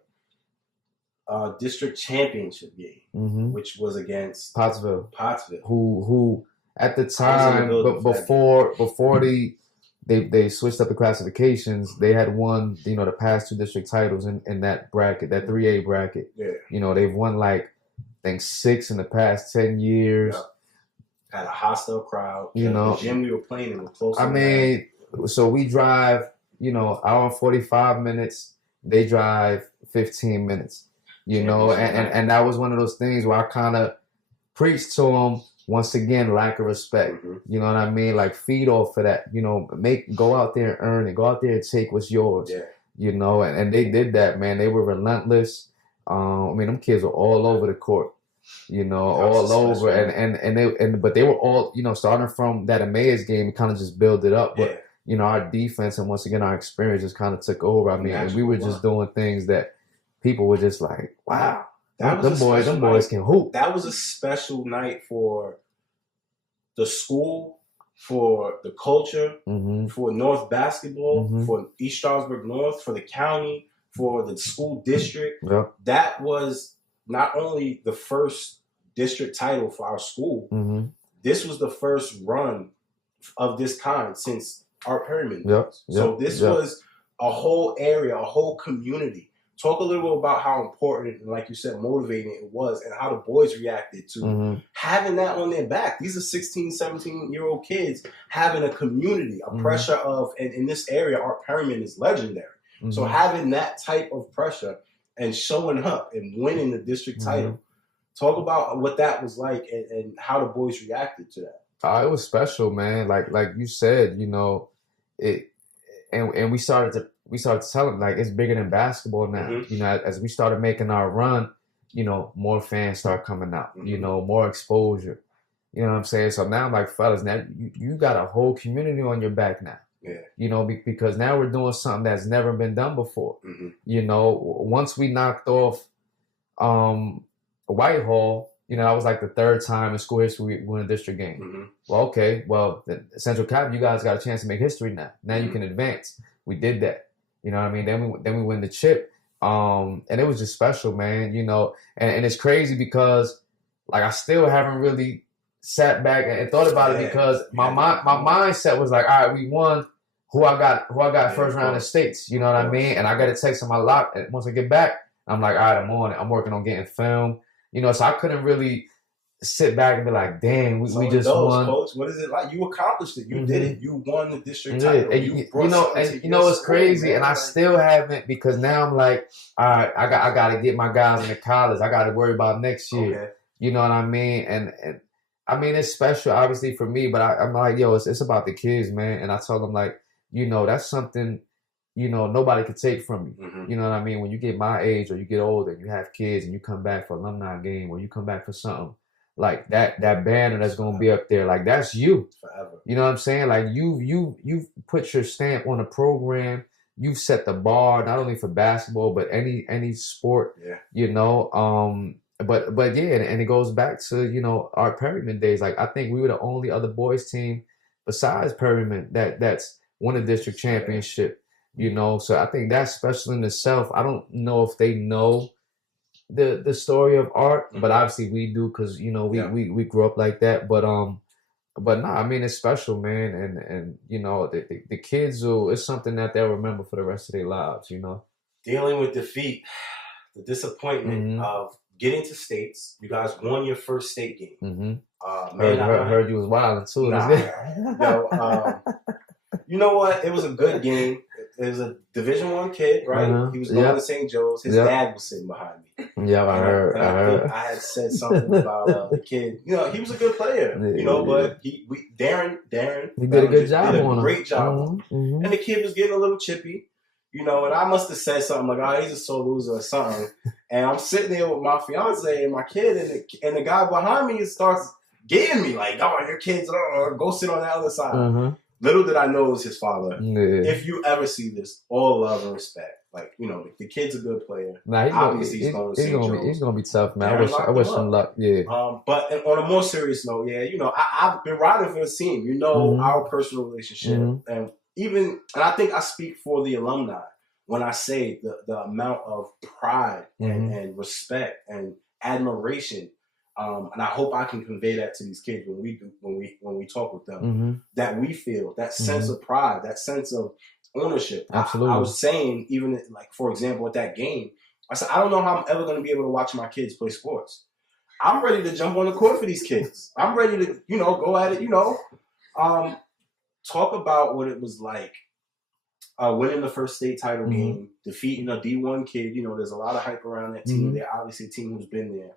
District championship game, which was against Pottsville. Who at the time, but before they switched up the classifications, they had won, you know, the past 2 district titles in that bracket, that 3A bracket. Yeah. You know, they've won like, I think 6 in the past 10 years. Yeah. Had a hostile crowd. You know, the gym we were playing in was close. I mean, so we drive, you know, hour and 45 minutes. They drive 15 minutes. You know, and that was one of those things where I kind of preached to them, once again, lack of respect. You know what I mean? Like, feed off of that. You know, go out there and earn it. Go out there and take what's yours. Yeah. You know, and they did that, man. They were relentless. I mean, them kids were all over the court. You know, all over, but they were all, you know, starting from that Emmaus game, we kind of just build it up. But you know, our defense and once again our experience just kind of took over. I mean, and we were just doing things that people were just like, wow, them boys can hoop. That was a special night for the school, for the culture, for North basketball, for East Stroudsburg North, for the county, for the school district. That was not only the first district title for our school, this was the first run of this kind since Art Perryman. So this was a whole area, a whole community. Talk a little bit about how important and, like you said, motivating it was, and how the boys reacted to having that on their back. These are 16, 17-year-old kids having a community, a pressure of, and in this area, Art Perryman is legendary. So having that type of pressure and showing up and winning the district title. Talk about what that was like and how the boys reacted to that. It was special, man. Like you said, you know, and we started to tell them, like, it's bigger than basketball now. You know, as we started making our run, you know, more fans start coming out, you know, more exposure. You know what I'm saying? So now I'm like, fellas, now you got a whole community on your back now. You know, because now we're doing something that's never been done before. You know, once we knocked off Whitehall, you know, that was like the 3rd time in school history we won a district game. Well, okay, well, the Central Cap, you guys got a chance to make history now. Now you can advance. We did that. You know what I mean? Then we win the chip. And it was just special, man. You know, and it's crazy because, like, I still haven't really sat back and thought about it, because my mindset was like, all right, we won. Who I got first round in states, you know what I mean? And I got a text on my lock. And once I get back, I'm like, all right, I'm on it. I'm working on getting film. You know, so I couldn't really sit back and be like, damn, we just won. Coach, what is it like? You accomplished it. You did it. You won the district title. And you know, it's crazy. And I still haven't, because now I'm like, all right, I got to get my guys into college. I got to worry about next year. You know what I mean? And I mean, it's special, obviously, for me, but I'm like, yo, it's about the kids, man. And I told them, like, you know, that's something, you know, nobody could take from you. You know what I mean? When you get my age or you get older and you have kids and you come back for alumni game or you come back for something, like that banner that's going to be up there, like, that's you. Forever. You know what I'm saying? Like, you've put your stamp on a program. You've set the bar, not only for basketball, but any sport, you know. But yeah, and it goes back to, you know, our Perryman days. Like, I think we were the only other boys team besides Perryman that's won a district championship, you know. So I think that's special in itself. I don't know if they know the story of Art, but obviously we do, because, you know, we grew up like that. But but no, I mean it's special, man, and you know the kids will. It's something that they'll remember for the rest of their lives. You know, dealing with defeat, the disappointment Mhm. of getting to states. You guys won your first state game. Mm-hmm. Man, Heard you was wilding too. Nah, yo, you know what? It was a good game. It was a Division I kid, right? He was going to St. Joe's. His dad was sitting behind me. Yeah, I heard. I think I had said something about the kid. You know, he was a good player. You know, but Darren, he did a good job did a on him. great job. Mm-hmm. And the kid was getting a little chippy. You know, and I must have said something like, "Oh, he's a sore loser" or something. And I'm sitting there with my fiance and my kid, and the guy behind me starts getting me like, "Oh, your kid's go sit on the other side." Little did I know it was his father. Yeah. If you ever see this, all love and respect. Like, you know, the kid's a good player. Nah, he's gonna be tough, man. I wish him luck. Yeah. But on a more serious note, yeah, you know, I've been riding for the team. You know, our personal relationship, and I think I speak for the alumni when I say the amount of pride and respect and admiration. And I hope I can convey that to these kids when we talk with them, that we feel that sense of pride, that sense of ownership. Absolutely. I was saying, even like, for example, at that game, I said, I don't know how I'm ever going to be able to watch my kids play sports. I'm ready to jump on the court for these kids. I'm ready to, you know, go at it, you know. Talk about what it was like winning the first state title game, defeating a D1 kid. You know, there's a lot of hype around that team. They're obviously a team who's been there.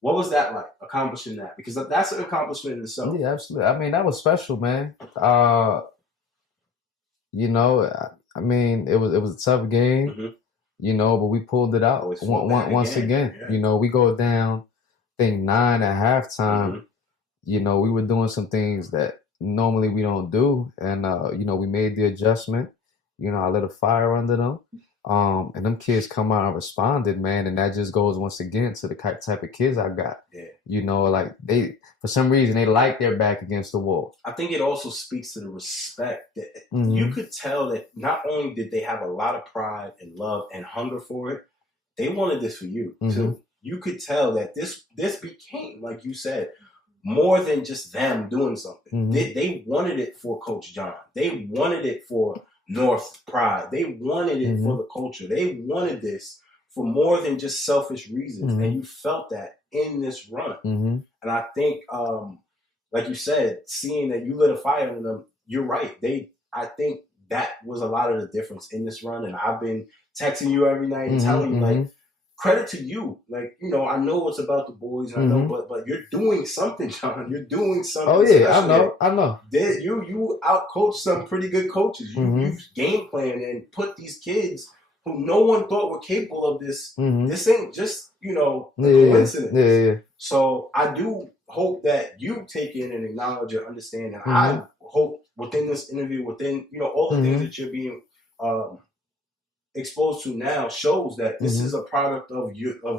What was that like, accomplishing that? Because that's an accomplishment in itself. Yeah, absolutely. I mean, that was special, man. You know, I mean, it was a tough game, you know, but we pulled it out once again. Yeah. You know, we go down, I think 9 at halftime. You know, we were doing some things that normally we don't do. And, you know, we made the adjustment. You know, I lit a fire under them. And them kids come out and responded, man. And that just goes once again to the type of kids I got. Yeah. You know, like for some reason, they like their back against the wall. I think it also speaks to the respect that you could tell that not only did they have a lot of pride and love and hunger for it, they wanted this for you too. You could tell that this became, like you said, more than just them doing something. They wanted it for Coach Jon. They wanted it for North pride. They wanted it for the culture. They wanted this for more than just selfish reasons. And you felt that in this run. And I think, like you said, seeing that you lit a fire in them, you're right. I think that was a lot of the difference in this run. And I've been texting you every night and telling you, like, credit to you. Like, you know, I know it's about the boys, I know, but you're doing something, Jon. You're doing something. Oh yeah, I know. You outcoached some pretty good coaches. You game planned and put these kids who no one thought were capable of this. This ain't just, you know, a coincidence. Yeah. So I do hope that you take in and acknowledge and understand. And I hope within this interview, within, you know, all the things that you're being exposed to now shows that this is a product of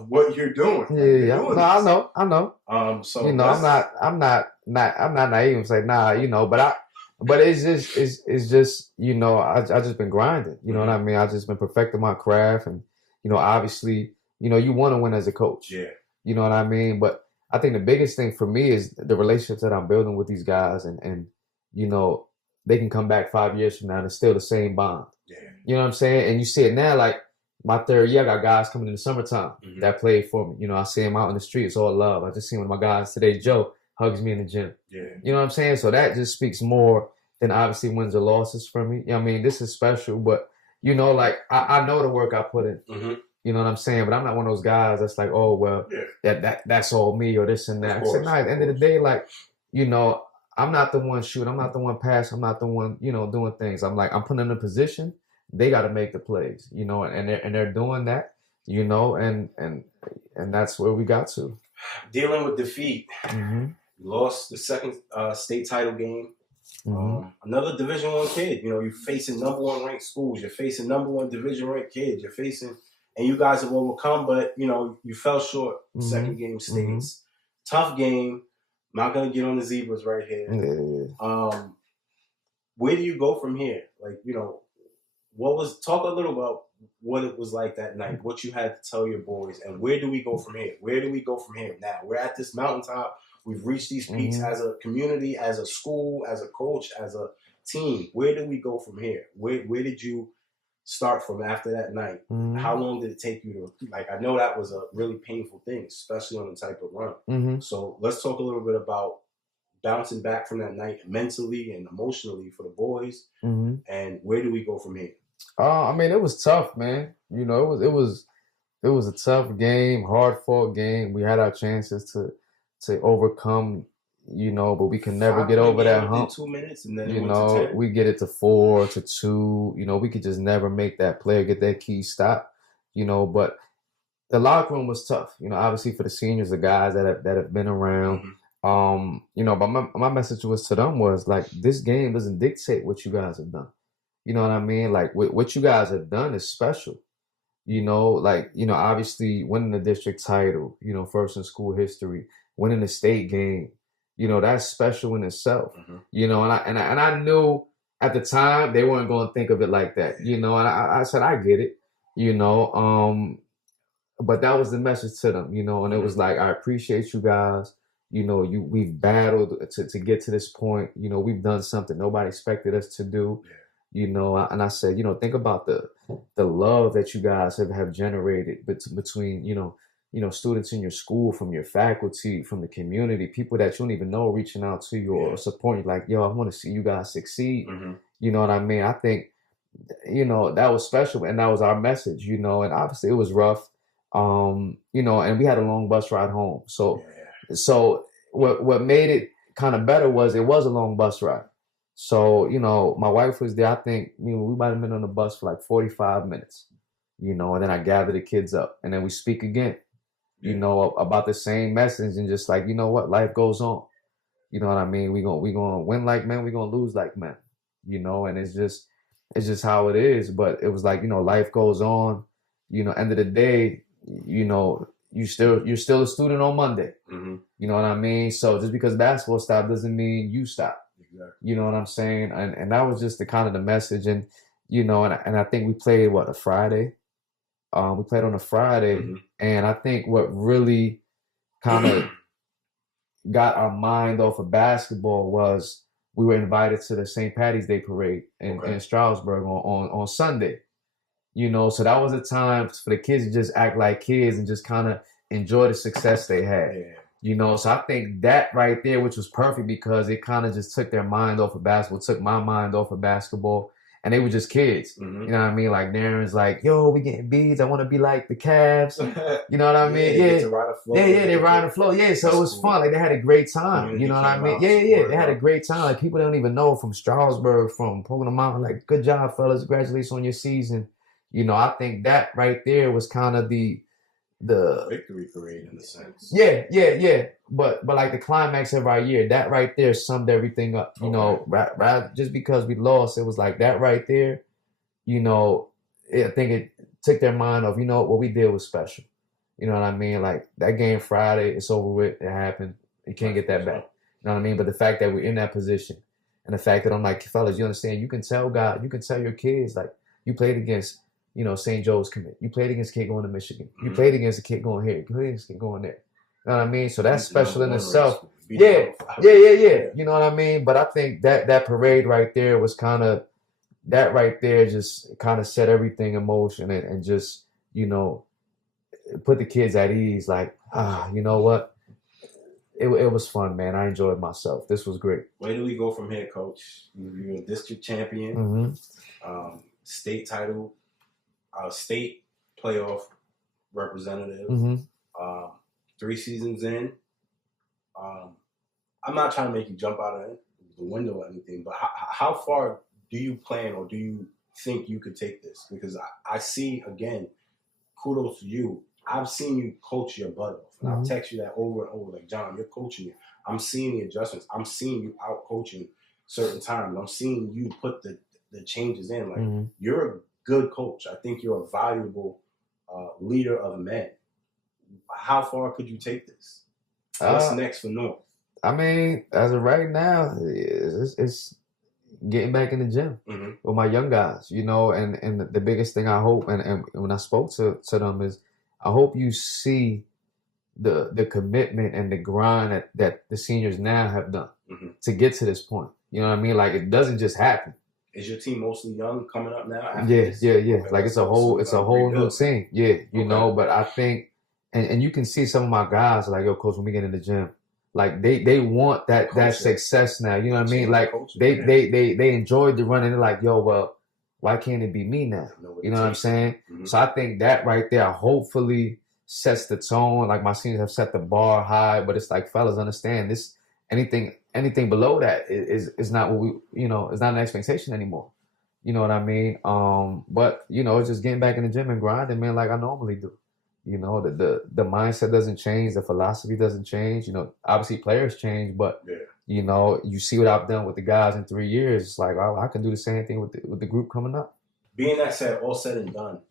what you're doing. Yeah. No, I know. So you know, I'm not naive and say nah, you know, but it's just you know, I just been grinding. You know what I mean? I just been perfecting my craft, and you know, obviously, you know, you want to win as a coach. Yeah. You know what I mean? But I think the biggest thing for me is the relationships that I'm building with these guys, and you know, they can come back 5 years from now and it's still the same bond. Yeah. You know what I'm saying? And you see it now, like my third year, I got guys coming in the summertime that played for me. You know, I see them out in the street. It's all love. I just seen one of my guys today, Joe, hugs me in the gym. Yeah. You know what I'm saying? So that just speaks more than obviously wins or losses for me. You know what I mean? This is special, but you know, like I know the work I put in. You know what I'm saying? But I'm not one of those guys that's like, oh, well, that's all me or this and that. So, at the end of the day, like, you know, I'm not the one shooting. I'm not the one passing. I'm not the one, you know, doing things. I'm like, I'm putting in a position. They got to make the plays, you know, and they're doing that, you know, and that's where we got to. Dealing with defeat. Lost the second state title game. Another Division I kid. You know, you're facing number 1 ranked schools. You're facing number 1 Division ranked kids. You're facing, and you guys have overcome, but, you know, you fell short second game states. Tough game. Not going to get on the zebras right here. Where do you go from here? Like, you know, talk a little about what it was like that night, what you had to tell your boys, and where do we go from here? Where do we go from here now? We're at this mountaintop. We've reached these peaks as a community, as a school, as a coach, as a team. Where do we go from here? Where did you start from after that night? How long did it take you to, like, I know that was a really painful thing, especially on the type of run. So let's talk a little bit about bouncing back from that night mentally and emotionally for the boys, and where do we go from here? I mean, it was tough, man. You know, it was a tough game, hard fought game. We had our chances to overcome, you know, but we can never get over that hump. 2 minutes, and then you know, we get it to 4-2. You know, we could just never make that player get that key stop. You know, but the locker room was tough. You know, obviously for the seniors, the guys that have been around. You know, but my message was to them was like, this game doesn't dictate what you guys have done. You know what I mean? Like what you guys have done is special. You know, like, you know, obviously winning the district title, you know, first in school history, winning the state game, you know, that's special in itself. You know, and I knew at the time they weren't going to think of it like that. You know, and I said, I get it. You know, but that was the message to them. You know, and it was like, I appreciate you guys. You know, we've battled to get to this point. You know, we've done something nobody expected us to do. You know, and I said, you know, think about the love that you guys have generated between, you know, students in your school, from your faculty, from the community, people that you don't even know reaching out to you or supporting you, like, yo, I want to see you guys succeed. You know what I mean? I think, you know, that was special, and that was our message, you know, and obviously it was rough, you know, and we had a long bus ride home. So what made it kind of better was it was a long bus ride. So, you know, my wife was there. I think, you know, we might have been on the bus for like 45 minutes, you know, and then I gather the kids up and then we speak again, you know, about the same message, and just like, you know what, life goes on. You know what I mean? We gonna win like men, we gonna lose like men, you know, and it's just how it is. But it was like, you know, life goes on, you know, end of the day, you know, you're still a student on Monday. You know what I mean? So just because basketball stopped doesn't mean you stop. You know what I'm saying? And that was just the kind of the message. And, you know, and I think we played a Friday. We played on a Friday. And I think what really kind of got our mind off of basketball was we were invited to the St. Patty's Day parade in Stroudsburg on Sunday. You know, so that was a time for the kids to just act like kids and just kind of enjoy the success they had. You know, so I think that right there, which was perfect, because it kind of just took their mind off of basketball, took my mind off of basketball, and they were just kids. You know what I mean? Like Darren's like, yo, we getting beads. I want to be like the Cavs. You know what I mean? They ride the flow. Yeah, so it was fun. Like they had a great time. You know what I mean? Yeah, they had a great time. Like people don't even know from Stroudsburg, from Pocono Mountain. Like, good job, fellas. Congratulations on your season. You know, I think that right there was kind of the victory parade in a sense. Yeah. But like the climax of our year, that right there summed everything up. You know, just because we lost, it was like that right there. You know, I think it took their mind off. You know, what we did was special. You know what I mean? Like that game Friday, it's over with. It happened. You can't get that back. You know what I mean? But the fact that we're in that position, and the fact that I'm like, fellas, you understand? You can tell God, you can tell your kids, like, you played against, you know, St. Joe's commit. You played against a kid going to Michigan. You played against a kid going here. You played against a kid going there. You know what I mean? So that's special in itself. Yeah. You know what I mean? But I think that parade right there was kind of, that right there just kind of set everything in motion and just, you know, put the kids at ease. Like, you know what? It was fun, man. I enjoyed myself. This was great. Where do we go from here, Coach? You're a district champion, state title, state playoff representative. 3 seasons in. I'm not trying to make you jump out of the window or anything, but how far do you plan, or do you think you could take this? Because I see, again, kudos to you. I've seen you coach your butt off, and I'll text you that over and over, like, John, you're coaching me. I'm seeing the adjustments. I'm seeing you out coaching certain times. I'm seeing you put the changes in. Like, you're a good coach. I think you're a valuable leader of men. How far could you take this? What's next for North? I mean, as of right now, it's getting back in the gym with my young guys, you know, and the biggest thing I hope, and when I spoke to them, is I hope you see the commitment and the grind that the seniors now have done to get to this point. You know what I mean? Like, it doesn't just happen. Is your team mostly young coming up now? Yeah. Okay. Like, it's a whole new team. Yeah, you know. But I think, and you can see some of my guys like, yo, coach, when we get in the gym, like they want that success now. You know what I mean? Like, they enjoyed the run, and they're like, yo, well, why can't it be me now? You know what I'm saying? So I think that right there hopefully sets the tone. Like, my seniors have set the bar high, but it's like, fellas, understand this. Anything below that is not what we, you know, it's not an expectation anymore. You know what I mean? But, you know, it's just getting back in the gym and grinding, man, like I normally do. You know, the mindset doesn't change, the philosophy doesn't change. You know, obviously players change, but you know, you see what I've done with the guys in 3 years. It's like, I can do the same thing with the group coming up. Being that said, all said and done,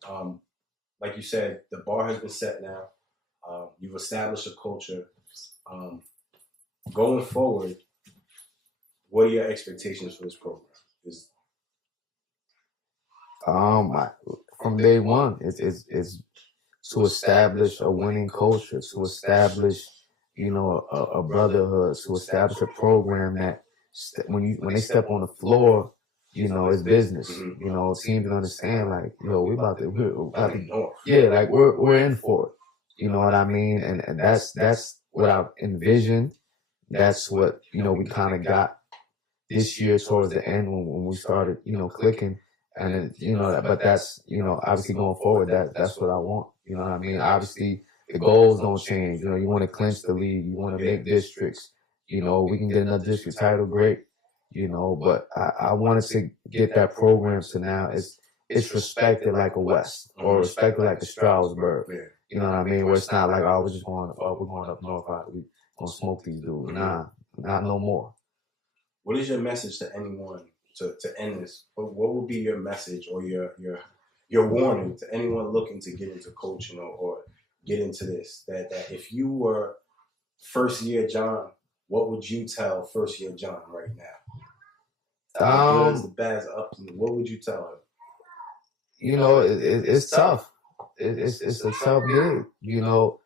like you said, the bar has been set now. You've established a culture. Going forward, what are your expectations for this program? From day one, it's to establish a winning culture, to establish, you know, a brotherhood, to establish a program that when they step on the floor, you know, it's business. You know, teams can understand, like, yo, we're about to yeah, like we're in for it. You know what I mean? And that's what I've envisioned. That's what, you know, we kind of got this year towards the end when we started, you know, clicking. And then, you know, but that's, you know, obviously going forward, that's what I want. You know what I mean? Obviously, the goals don't change. You know, you want to clinch the league. You want to make districts. You know, we can get another district title, great. You know, but I wanted to get that program to now it's respected like a West or respected like a Stroudsburg. You know what I mean? Where it's not like, oh, we're going up north. We're going to smoke these dudes. Nah, not no more. What is your message to anyone to end this? What would be your message or your warning to anyone looking to get into coaching or get into this? That if you were first year John, what would you tell first year John right now? The goods, the bads, the ups, and what would you tell him? You know, it's tough. It's a tough gig. You know,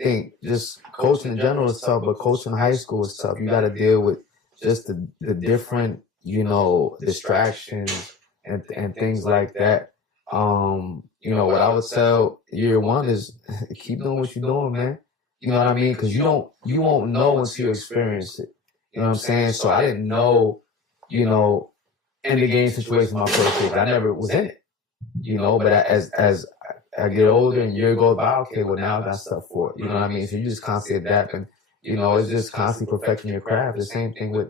I think just coaching in general is tough, but coaching high school is tough. You got to deal with just the different, you know, distractions and things like that. You know, what I would tell year one is keep doing what you're doing, man. You know what I mean? Because you won't know until you experience it. You know what I'm saying? So I didn't know, you know, in the game situation my first year. I never was in it. You know, but as I get older and year goes by, okay, well, now I got stuff for it. You know what I mean? So you just constantly adapting. You know, it's just constantly perfecting your craft. The same thing with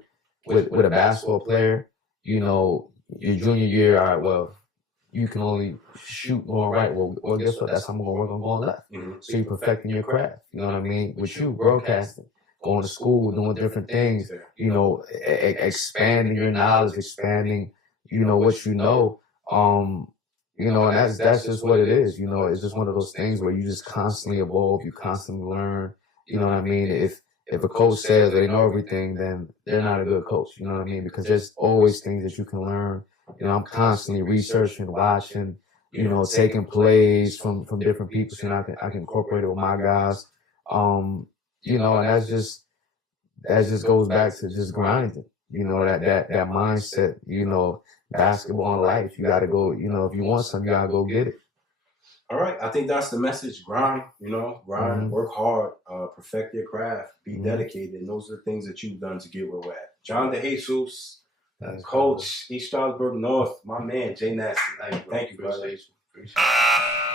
a basketball player. You know, your junior year, all right, well, you can only shoot going right. Well, guess what? That's how I'm going to work on going left. So you're perfecting your craft. You know what I mean? With you, broadcasting, going to school, doing different things, you know, expanding your knowledge, expanding, you know, what you know. You know, and that's just what it is. You know, it's just one of those things where you just constantly evolve, you constantly learn. You know what I mean? If a coach says they know everything, then they're not a good coach. You know what I mean? Because there's always things that you can learn. You know, I'm constantly researching, watching, you know, taking plays from different people so I can incorporate it with my guys. You know, and that just goes back to just grinding. You know, that mindset, you know, basketball and life. You gotta go, you know, if you want something, you gotta go get it. All right. I think that's the message. Grind, you know, work hard, perfect your craft, be dedicated. And those are the things that you've done to get where we're at. Jon Dejesus, coach, East Stroudsburg North, my man, Jay Nasty. Thank you, brother. Appreciate you.